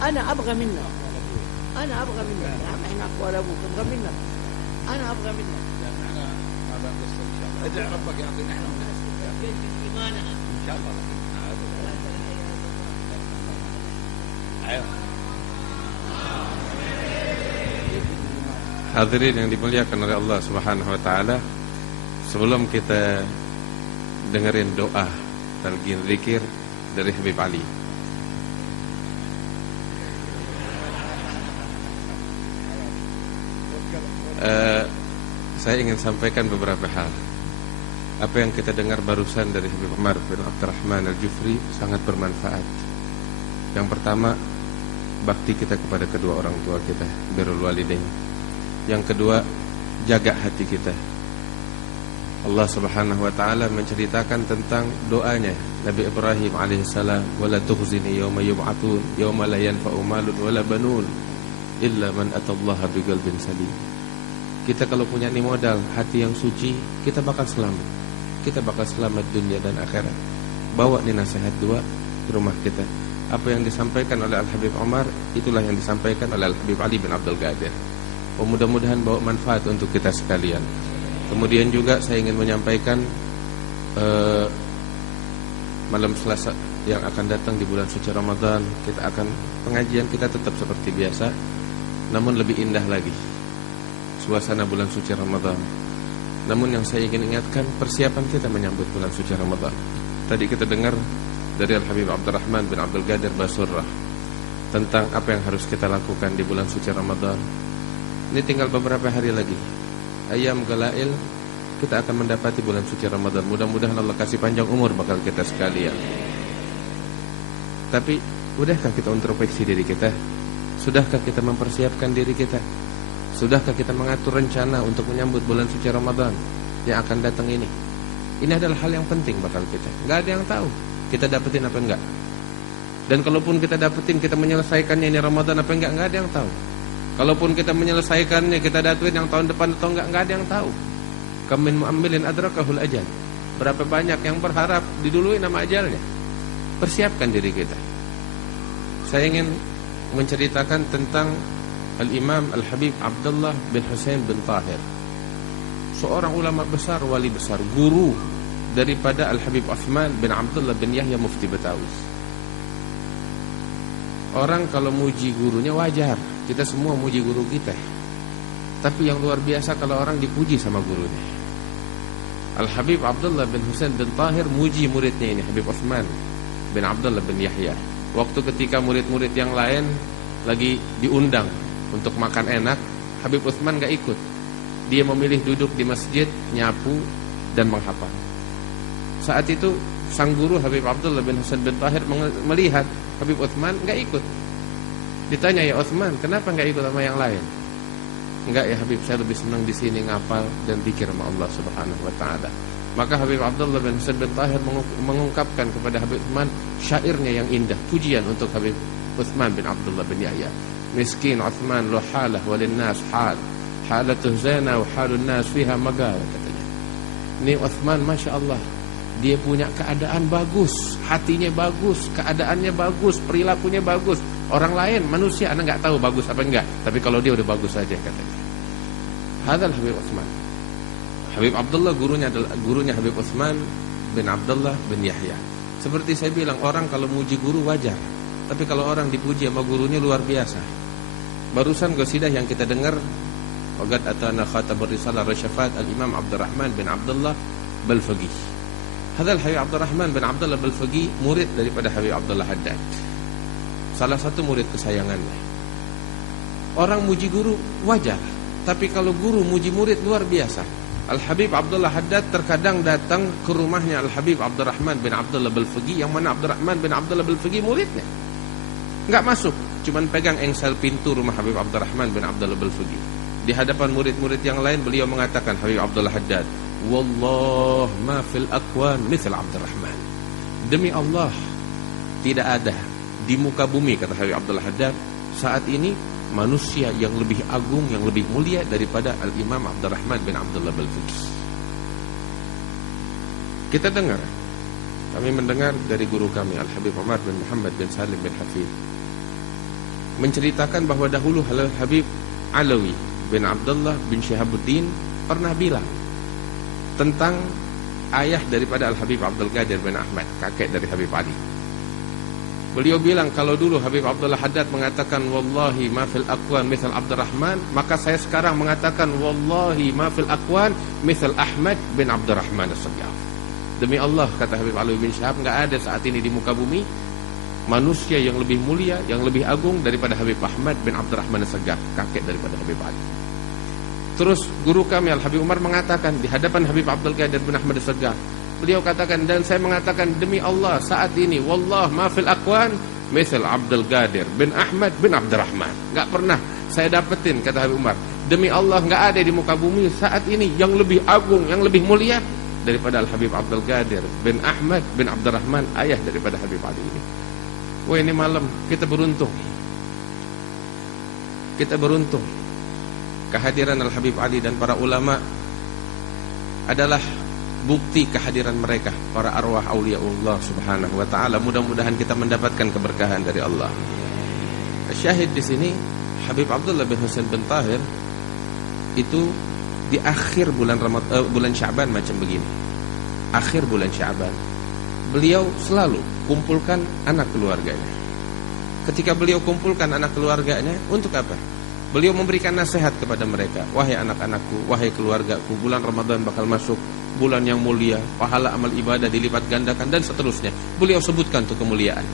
أنا أبغى منك احنا أقوال أبوك أبغى منك أنا أبغى منك ادعي ربك يعطينا احنا إن شاء الله. Hadirin yang dimuliakan oleh Allah Subhanahu wa taala, sebelum kita dengerin doa talqin zikir dari Habib Ali, saya ingin sampaikan beberapa hal. Apa yang kita dengar barusan dari Habib Umar bin Abdurrahman Al-Jufri sangat bermanfaat. Yang pertama, bakti kita kepada kedua orang tua kita, birrul walidain. Yang kedua, jaga hati kita. Allah Subhanahu wa taala menceritakan tentang doanya Nabi Ibrahim alaihissalam, wala tukhzini yauma yub'atsun yauma la yanfa'u malun wala banun illa man atallaha biqalbin salim. Kita kalau punya nih modal hati yang suci, kita bakal selamat. Kita bakal selamat dunia dan akhirat. Bawa nih nasihat dua ke rumah kita. Apa yang disampaikan oleh Al-Habib Umar, itulah yang disampaikan oleh Al-Habib Ali bin Abdul Qadir. Mudah-mudahan bawa manfaat untuk kita sekalian. Kemudian juga saya ingin menyampaikan malam Selasa yang akan datang di bulan suci Ramadan, kita akan pengajian kita tetap seperti biasa, namun lebih indah lagi suasana bulan suci Ramadan. Namun yang saya ingin ingatkan, persiapan kita menyambut bulan suci Ramadan. Tadi kita dengar dari Al-Habib Abdurrahman bin Abdul Qadir Basurrah tentang apa yang harus kita lakukan di bulan suci Ramadan. Ini tinggal beberapa hari lagi, ayam galail, kita akan mendapati bulan suci Ramadan. Mudah-mudahan Allah kasih panjang umur bakal kita sekalian. Tapi udahkah kita introspeksi diri kita? Sudahkah kita mempersiapkan diri kita? Sudahkah kita mengatur rencana untuk menyambut bulan suci Ramadan yang akan datang ini? Ini adalah hal yang penting bakal kita. Gak ada yang tahu kita dapetin apa enggak. Dan kalaupun kita dapetin, kita menyelesaikannya ini Ramadan apa enggak, gak ada yang tahu. Kalaupun kita menyelesaikannya, kita datuin yang tahun depan atau enggak, gak ada yang tahu. Kamin mu'ammilin adrakahul ajal. Berapa banyak yang berharap didului nama ajalnya. Persiapkan diri kita. Saya ingin menceritakan tentang Al-Imam Al-Habib Abdullah bin Husain bin Tahir, seorang ulama besar, wali besar, guru daripada Al-Habib Uthman bin Abdullah bin Yahya Mufti Betawi. Orang kalau muji gurunya wajar, kita semua muji guru kita. Tapi yang luar biasa kalau orang dipuji sama gurunya. Al-Habib Abdullah bin Husain bin Tahir muji muridnya ini, Habib Uthman bin Abdullah bin Yahya. Waktu ketika murid-murid yang lain lagi diundang untuk makan enak, Habib Uthman gak ikut. Dia memilih duduk di masjid, nyapu dan menghafal. Saat itu sang guru Habib Abdullah bin Husain bin Tahir melihat Habib Uthman gak ikut. Ditanya, ya Uthman, kenapa gak ikut sama yang lain? Enggak ya Habib, saya lebih senang di sini ngapal dan zikir sama Allah Subhanahu wa taala. Maka Habib Abdullah bin Husain bin Tahir mengungkapkan kepada Habib Uthman syairnya yang indah, pujian untuk Habib Uthman bin Abdullah bin Yahya. miskin Uthman lo halah walin nas hal. Halatuh zana wa halun nas fiha magal, katanya. Ini Uthman Masya Allah, dia punya keadaan bagus, hatinya bagus, keadaannya bagus, perilakunya bagus. Orang lain manusia anda nggak tahu bagus apa enggak, tapi kalau dia udah bagus saja, katanya. Hadzal Habib Uthman. Habib Abdullah gurunya Habib Uthman bin Abdullah bin Yahya. Seperti saya bilang, orang kalau muji guru wajar, tapi kalau orang dipuji sama gurunya luar biasa. Barusan qasidah yang kita dengar, waqad atana khatabur risalah rasyafat al-Imam Abdurrahman bin Abdullah Balfaqih. Hadzal Habib Abdurrahman bin Abdullah Balfaqih murid daripada Habib Abdullah Haddad. Salah satu murid kesayangannya. Orang muji guru wajar, tapi kalau guru muji murid luar biasa. Al-Habib Abdullah Haddad terkadang datang ke rumahnya Al-Habib Abdurrahman bin Abdullah Balfaqih, yang mana Abdurrahman bin Abdullah Balfaqih muridnya. Enggak masuk, cuman pegang engsel pintu rumah Habib Abdurrahman bin Abdullah Balfaqih. Di hadapan murid-murid yang lain beliau mengatakan, Habib Abdullah Haddad, wallah ma fil aqwan mithal Abdurrahman. Demi Allah, tidak ada di muka bumi, kata Habib Abdullah Haddad, saat ini manusia yang lebih agung, yang lebih mulia daripada Al-Imam Abdurrahman bin Abdullah Balfaqih. Kita dengar, kami mendengar dari guru kami Al-Habib Umar bin Muhammad bin Salim bin Hafid menceritakan bahwa dahulu Habib Alawi bin Abdullah bin Syihabuddin pernah bilang tentang ayah daripada Al-Habib Abdul Qadir bin Ahmad, kakek dari Habib Ali. Beliau bilang, kalau dulu Habib Abdullah Haddad mengatakan wallahi ma fil aqwan mithal Abdurrahman, maka saya sekarang mengatakan wallahi ma fil aqwan mithal Ahmad bin Abdurrahman as-Saggaf. Demi Allah, kata Habib Ali bin Syihab, enggak ada saat ini di muka bumi manusia yang lebih mulia, yang lebih agung daripada Habib Ahmad bin Abdurrahman as-Saggaf, kakek daripada Habib Ali. Terus guru kami Al-Habib Umar mengatakan di hadapan Habib Abdul Qadir bin Ahmad as-Saggaf, beliau katakan, dan saya mengatakan demi Allah saat ini wallah ma fil aqwan misal Abdul Qadir bin Ahmad bin Abdurrahman. Enggak pernah saya dapetin, kata Habib Umar, demi Allah enggak ada di muka bumi saat ini yang lebih agung, yang lebih mulia daripada Al-Habib Abdul Qadir bin Ahmad bin Abdurrahman, ayah daripada Habib Ali ini. Wah, ini malam kita beruntung. Kita beruntung. Kehadiran Al-Habib Ali dan para ulama adalah bukti kehadiran mereka, para arwah auliaullah subhanahu wa ta'ala. Mudah-mudahan kita mendapatkan keberkahan dari Allah. Syahid di sini Habib Abdullah bin Husain bin Tahir itu di akhir bulan Sya'ban macam begini. Akhir bulan Sya'ban beliau selalu kumpulkan anak keluarganya. Ketika beliau kumpulkan anak keluarganya, untuk apa? Beliau memberikan nasihat kepada mereka, wahai anak-anakku, wahai keluargaku, bulan Ramadan bakal masuk, bulan yang mulia, pahala amal ibadah dilipat gandakan, dan seterusnya. Beliau sebutkan tuh kemuliaan.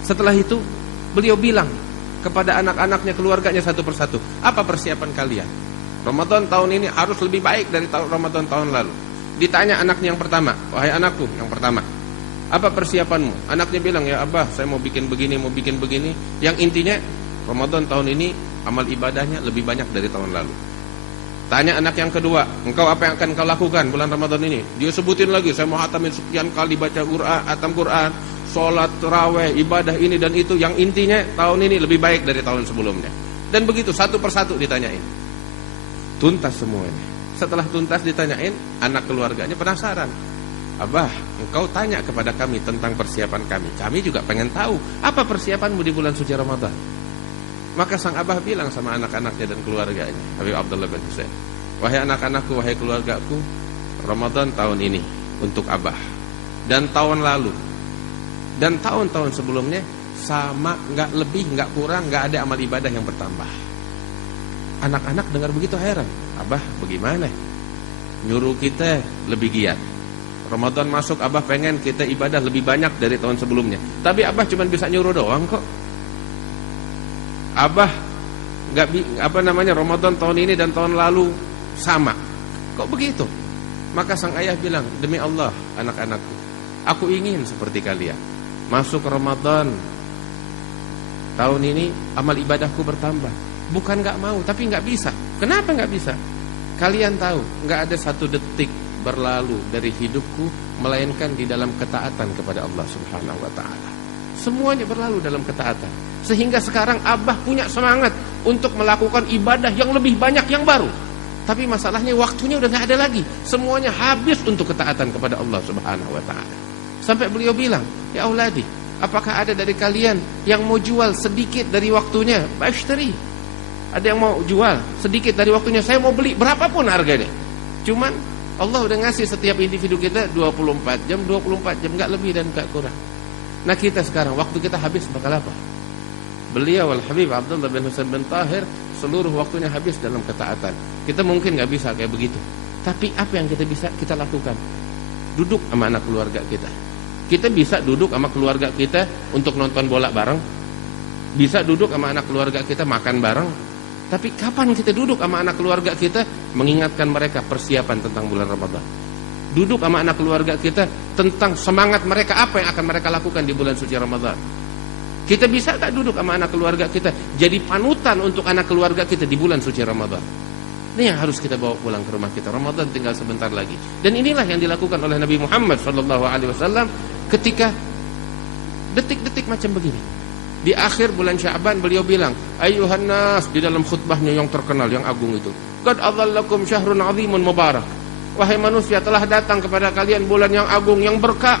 Setelah itu beliau bilang kepada anak-anaknya, keluarganya satu persatu, apa persiapan kalian? Ramadan tahun ini harus lebih baik dari Ramadan tahun lalu. Ditanya anaknya yang pertama, wahai anakku yang pertama, apa persiapanmu? Anaknya bilang, ya Abah, saya mau bikin begini, mau bikin begini. Yang intinya Ramadan tahun ini amal ibadahnya lebih banyak dari tahun lalu. Tanya anak yang kedua, engkau apa yang akan kau lakukan bulan Ramadan ini? Dia sebutin lagi, saya mau hatamin sekian kali baca Quran, hatam Quran, sholat, tarawih, ibadah ini dan itu. Yang intinya tahun ini lebih baik dari tahun sebelumnya. Dan begitu satu persatu ditanyain. Tuntas semuanya. Setelah tuntas ditanyain, anak keluarganya penasaran. Abah, engkau tanya kepada kami tentang persiapan kami. Kami juga pengen tahu, apa persiapanmu di bulan suci Ramadan? Maka sang abah bilang sama anak-anaknya dan keluarganya, Habib Abdullah bin Husain, wahai anak-anakku, wahai keluargaku, Ramadan tahun ini untuk abah, dan tahun lalu, dan tahun-tahun sebelumnya sama, nggak lebih, nggak kurang, nggak ada amal ibadah yang bertambah. Anak-anak dengar begitu heran, abah bagaimana? Nyuruh kita lebih giat. Ramadan masuk, abah pengen kita ibadah lebih banyak dari tahun sebelumnya. Tapi abah cuma bisa nyuruh doang kok. Abah Ramadan tahun ini dan tahun lalu sama. Kok begitu? Maka sang ayah bilang, demi Allah anak-anakku, aku ingin seperti kalian. Masuk Ramadan tahun ini amal ibadahku bertambah. Bukan gak mau, tapi gak bisa. Kenapa gak bisa? Kalian tahu, gak ada satu detik berlalu dari hidupku melainkan di dalam ketaatan kepada Allah subhanahu wa ta'ala. Semuanya berlalu dalam ketaatan. Sehingga sekarang Abah punya semangat untuk melakukan ibadah yang lebih banyak yang baru. Tapi masalahnya waktunya udah gak ada lagi. Semuanya habis untuk ketaatan kepada Allah Subhanahu wa ta'ala. Sampai beliau bilang, ya auladi, apakah ada dari kalian yang mau jual sedikit dari waktunya? Bashtari. Ada yang mau jual sedikit dari waktunya, saya mau beli berapapun harganya. Cuman Allah udah ngasih setiap individu kita 24 jam, 24 jam, gak lebih dan gak kurang. Nah kita sekarang, waktu kita habis bakal apa? Beliau Al-Habib Abdullah bin Husain bin Tahir, seluruh waktunya habis dalam ketaatan. Kita mungkin gak bisa kayak begitu. Tapi apa yang kita bisa kita lakukan? Duduk sama anak keluarga kita. Kita bisa duduk sama keluarga kita untuk nonton bola bareng. Bisa duduk sama anak keluarga kita makan bareng. Tapi kapan kita duduk sama anak keluarga kita mengingatkan mereka persiapan tentang bulan Ramadan? Duduk sama anak keluarga kita tentang semangat mereka, apa yang akan mereka lakukan di bulan suci Ramadan. Kita bisa tak duduk sama anak keluarga kita jadi panutan untuk anak keluarga kita di bulan suci Ramadan? Ini yang harus kita bawa pulang ke rumah kita. Ramadan tinggal sebentar lagi. Dan inilah yang dilakukan oleh Nabi Muhammad SAW ketika detik-detik macam begini. Di akhir bulan Sya'ban beliau bilang, Ayyuhan nas, di dalam khutbahnya yang terkenal, yang agung itu, Qad adzallakum syahrun azimun mubarak. Wahai manusia, telah datang kepada kalian bulan yang agung, yang berkah,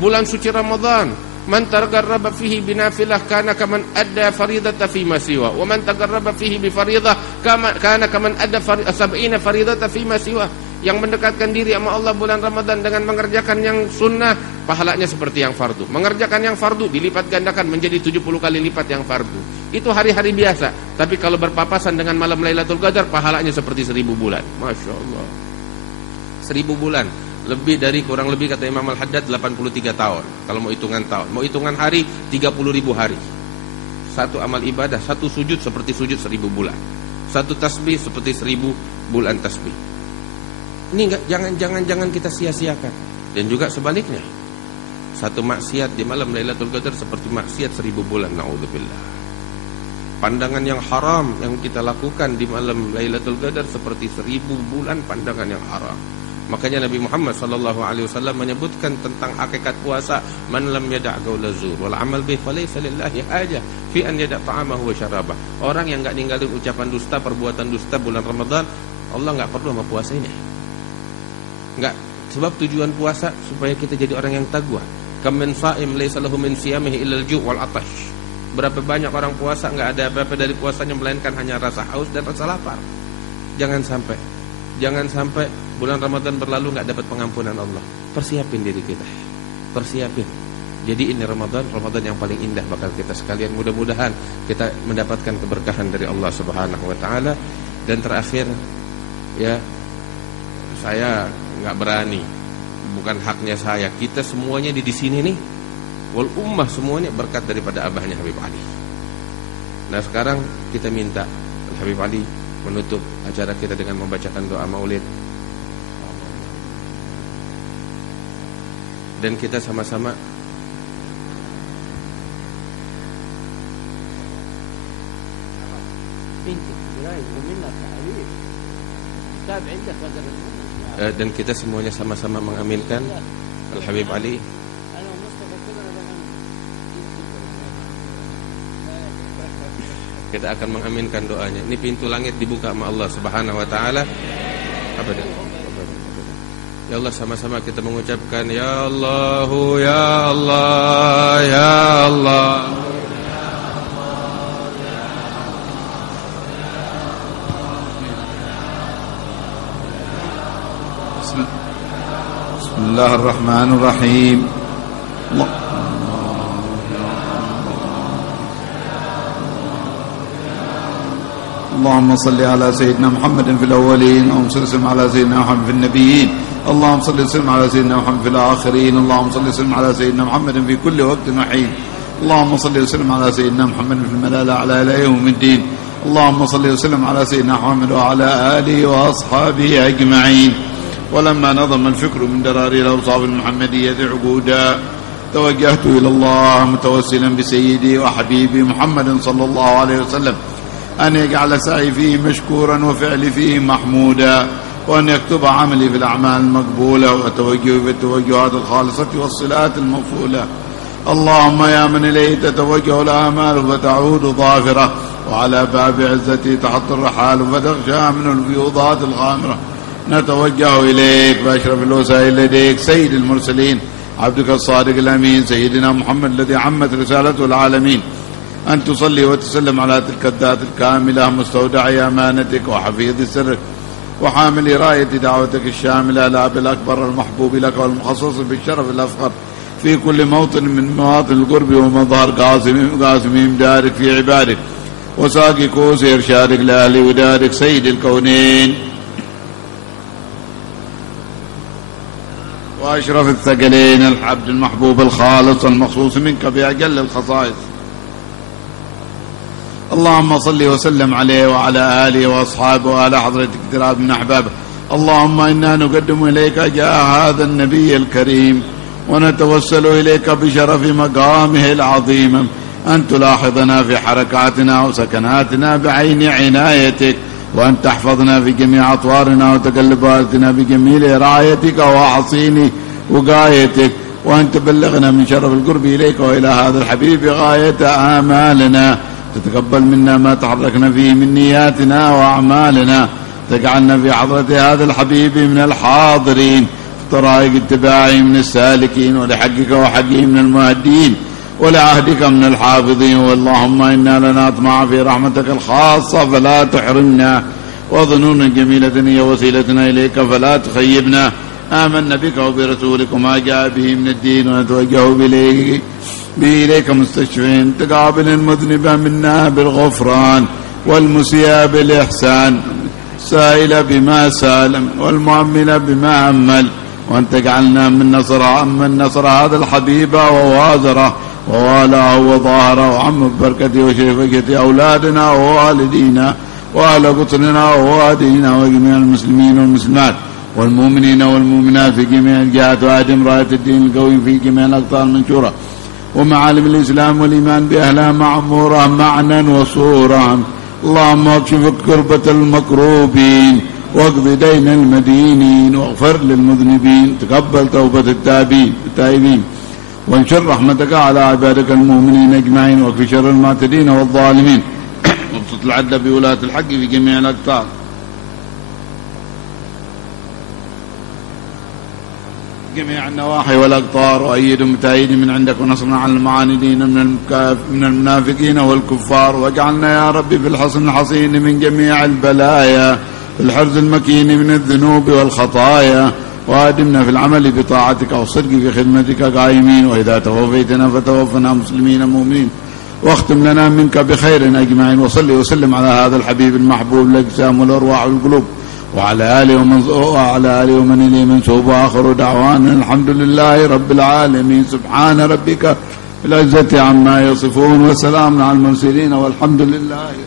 bulan suci Ramadan. Man tagarraba fihi binafilah kana kaman adda faridata fi ma siwa, wa man tagarraba fihi bi faridah kana kaman adda 70 faridata fi ma siwa. Yang mendekatkan diri sama Allah bulan Ramadan dengan mengerjakan yang sunnah, pahalanya seperti yang fardu. Mengerjakan yang fardu dilipat gandakan menjadi 70 kali lipat yang fardu. Itu hari-hari biasa. Tapi kalau berpapasan dengan malam Lailatul Qadar, pahalanya seperti 1000 bulan. Masya Allah. 1000 bulan. Lebih dari, kurang lebih kata Imam Al-Haddad 83 tahun. Kalau mau hitungan tahun, mau hitungan hari 30.000 hari. Satu amal ibadah, satu sujud seperti sujud 1000 bulan. Satu tasbih seperti 1000 bulan tasbih. Ini enggak, jangan kita sia-siakan. Dan juga sebaliknya, satu maksiat di malam Lailatul Qadar seperti maksiat 1000 bulan. Naudzubillah. Pandangan yang haram yang kita lakukan di malam Lailatul Qadar seperti 1000 bulan pandangan yang haram. Makanya Nabi Muhammad SAW menyebutkan tentang hakikat puasa, man lam yada' qaula zur wal amal bih falaysa lillahi hajah fi an yada' ta'amahu wa syarabah. Orang yang enggak ninggalin ucapan dusta, perbuatan dusta bulan Ramadan, Allah enggak perlu sama puasanya. Enggak, sebab tujuan puasa supaya kita jadi orang yang taqwa. Kam min sha'im laysa lahu min siyamihi illa al-ju' wal 'atash. Berapa banyak orang puasa enggak ada apa-apa dari puasanya melainkan hanya rasa haus dan rasa lapar. Jangan sampai bulan Ramadan berlalu enggak dapat pengampunan Allah. Persiapin diri kita. Persiapin. Jadi ini Ramadan yang paling indah bakal kita sekalian. Mudah-mudahan kita mendapatkan keberkahan dari Allah Subhanahu wa taala. Dan terakhir, ya, saya enggak berani, bukan haknya saya. Kita semuanya di sini nih, wal ummah semuanya berkat daripada abahnya Habib Ali. Nah, sekarang kita minta Habib Ali menutup acara kita dengan membacakan doa maulid. Dan kita sama-sama dan kita semuanya sama-sama mengaminkan Al-Habib Ali. Kita akan mengaminkan doanya. Ini pintu langit dibuka sama Allah Subhanahu wa taala. Abadan. Ya Allah, sama-sama kita mengucapkan ya Allahu ya Allah ya Allah. Bismillahirrahmanirrahim. اللهم صل على سيدنا محمد في الأولين، اللهم صل وسلم على سيدنا محمد في النبيين، اللهم صل وسلم على سيدنا محمد في الآخرين، اللهم صل وسلم على سيدنا محمد في كل وقت وحين، اللهم صل وسلم على سيدنا محمد في الملأ الأعلى إلى يوم الدين، اللهم صل وسلم على سيدنا محمد وعلى آله وأصحابه أجمعين. ولما نظم الفكر من دراري الأوصاف المحمدية عقودا توجهت إلى الله متوسلا بسيدي وحبيبي محمد صلى الله عليه وسلم أن يجعل سعي فيه مشكورا وفعلي فيه محمودا، وأن يكتب عملي في الأعمال المقبولة وتوجهي في التوجهات الخالصة والصلات الموصولة اللهم يا من إليه تتوجه الآمال فتعود ظافرة، وعلى باب عزتي تحط الرحال فتغشى من الفيوضات الغامرة، نتوجه إليك بأشرف الوسائل لديك سيد المرسلين عبدك الصادق الأمين سيدنا محمد الذي عمت رسالته العالمين، أن تصلي وتسلم على تلك الذات الكاملة مستودع أمانتك وحفيظ سرك وحامل راية دعوتك الشاملة الأب الأكبر المحبوب لك والمخصص بالشرف الأفخر في كل موطن من مواطن القرب ومظهر قاسم إمدادك في عبادك وساقي كوس إرشادك لأهل ودارك سيد الكونين وأشرف الثقلين العبد المحبوب الخالص المخصوص منك بأجل الخصائص. اللهم صل وسلم عليه وعلى آله وأصحابه وعلى حضرتك اقتراب من أحبابه. اللهم إنا نقدم إليك جاء هذا النبي الكريم ونتوسل إليك بشرف مقامه العظيم أن تلاحظنا في حركاتنا وسكناتنا بعين عنايتك، وأن تحفظنا في جميع أطوارنا وتقلباتنا بجميل رعايتك وحصين وقايتك، وأن تبلغنا من شرف القرب إليك وإلى هذا الحبيب غاية آمالنا، تتقبل منا ما تحركنا فيه من نياتنا وأعمالنا، تجعلنا في حضرة هذا الحبيب من الحاضرين، في طرائق اتباعه من السالكين، ولحقك وحقه من المهدين، ولعهدك من الحافظين. واللهم إنا لنطمع في رحمتك الخاصة فلا تحرمنا، وظنون جميلة هي وسيلتنا إليك فلا تخيبنا. آمنا بك وبرسولك وما جاء به من الدين، ونتوجه بإليك مستشفين، تقابل المذنب منا بالغفران والمسيء بالإحسان، سائل بما سالم والمؤمل بما أمل، وأن تجعلنا من نصر هذا الحبيب ووازره ووالاه وظاهره وعم ببركته وشرفته أولادنا ووالدينا وأهل قطرنا ووادينا وجميع المسلمين والمسلمات والمؤمنين والمؤمنات في جميع الجهات، وأدم راية الدين القوي في جميع الأقطار المنشورة، ومعالم الإسلام والإيمان بأهلها معمورة معنى وصورا. اللهم اكشف كربة المكروبين، واقض دين المدينين، واغفر للمذنبين، تقبل توبة التائبين، وانشر رحمتك على عبادك المؤمنين أجمعين، وفي شر المعتدين والظالمين، وابسط العدل بولاة الحق في جميع الأقطار، جميع النواحي والأقطار، وأيدهم متأيد من عندك، ونصرنا على المعاندين من المنافقين والكفار، واجعلنا يا ربي في الحصن الحصين من جميع البلايا، في الحرز المكين من الذنوب والخطايا، وأدمنا في العمل بطاعتك والصدق في خدمتك قائمين، وإذا توفيتنا فتوفنا مسلمين مؤمنين، واختم لنا منك بخير أجمعين. وصل وسلم على هذا الحبيب المحبوب الأجسام والأرواح والقلوب، وعلى آله ومن إليه منسوب. وآخر دعوانا الحمد لله رب العالمين. سبحان ربك العزة عما يصفون، وسلام على المرسلين، والحمد لله رب العالمين.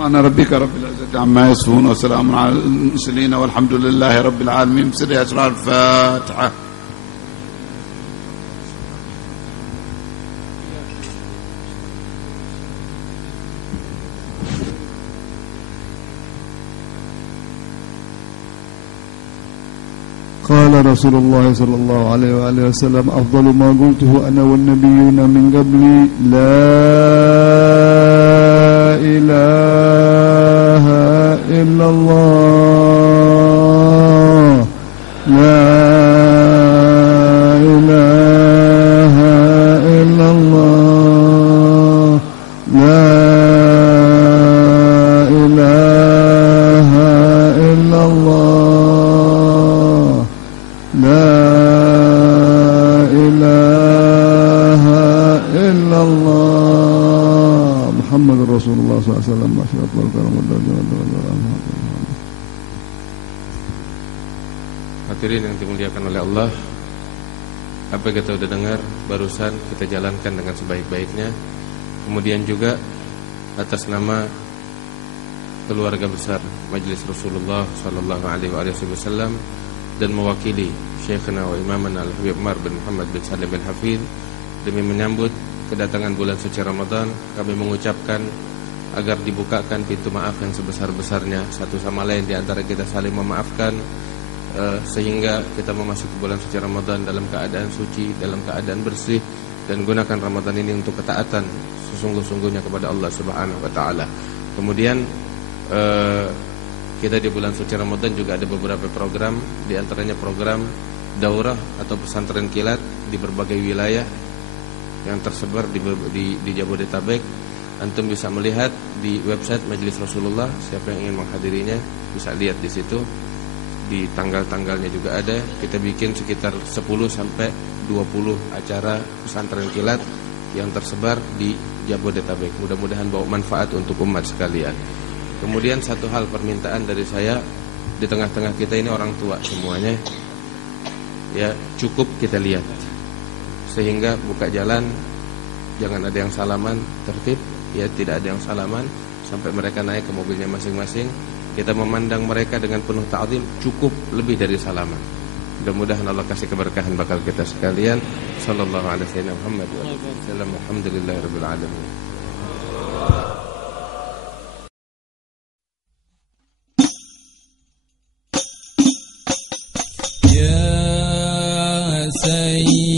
سبحان ربك رب العزة عما يصفون، وسلام على المرسلين، والحمد لله رب العالمين. بسر أسرار الفاتحة. قال رسول الله صلى الله عليه وآله وسلم: أفضل ما قلته أنا والنبيون من قبلي لا إله إلا الله، لا إله إلا الله، لا إله إلا الله، لا إله إلا الله، محمد رسول الله صلى الله عليه وسلم. ما شاء الله الكرم والدرجة. Hadirin yang dimuliakan oleh Allah, apa yang kita sudah dengar barusan kita jalankan dengan sebaik-baiknya. Kemudian juga atas nama keluarga besar Majelis Rasulullah sallallahu alaihi wasallam dan mewakili Syekhna wa Imamana Al-Habib Umar bin Muhammad bin Salim bin Hafidh demi menyambut kedatangan bulan suci Ramadan, kami mengucapkan agar dibukakan pintu maaf yang sebesar-besarnya satu sama lain, di antara kita saling memaafkan, sehingga kita memasuki bulan suci Ramadan dalam keadaan suci, dalam keadaan bersih, dan gunakan Ramadan ini untuk ketaatan sesungguh-sungguhnya kepada Allah Subhanahu wa taala. Kemudian kita di bulan suci Ramadan juga ada beberapa program, di antaranya program daurah atau pesantren kilat di berbagai wilayah yang tersebar di Jabodetabek. Antum bisa melihat di website Majelis Rasulullah, siapa yang ingin menghadirinya bisa lihat di situ. Di tanggal-tanggalnya juga ada. Kita bikin sekitar 10 sampai 20 acara pesantren kilat yang tersebar di Jabodetabek. Mudah-mudahan bawa manfaat untuk umat sekalian. Kemudian satu hal permintaan dari saya, di tengah-tengah kita ini orang tua semuanya, ya cukup kita lihat, sehingga buka jalan jangan ada yang salaman, tertib, ya tidak ada yang salaman sampai mereka naik ke mobilnya masing-masing. Kita memandang mereka dengan penuh ta'zim, cukup lebih dari salaman. Mudah-mudahan Allah kasih keberkahan bakal kita sekalian. Sallallahu alaihi wasallam. Alhamdulillahirabbil alamin. Ya Sayyid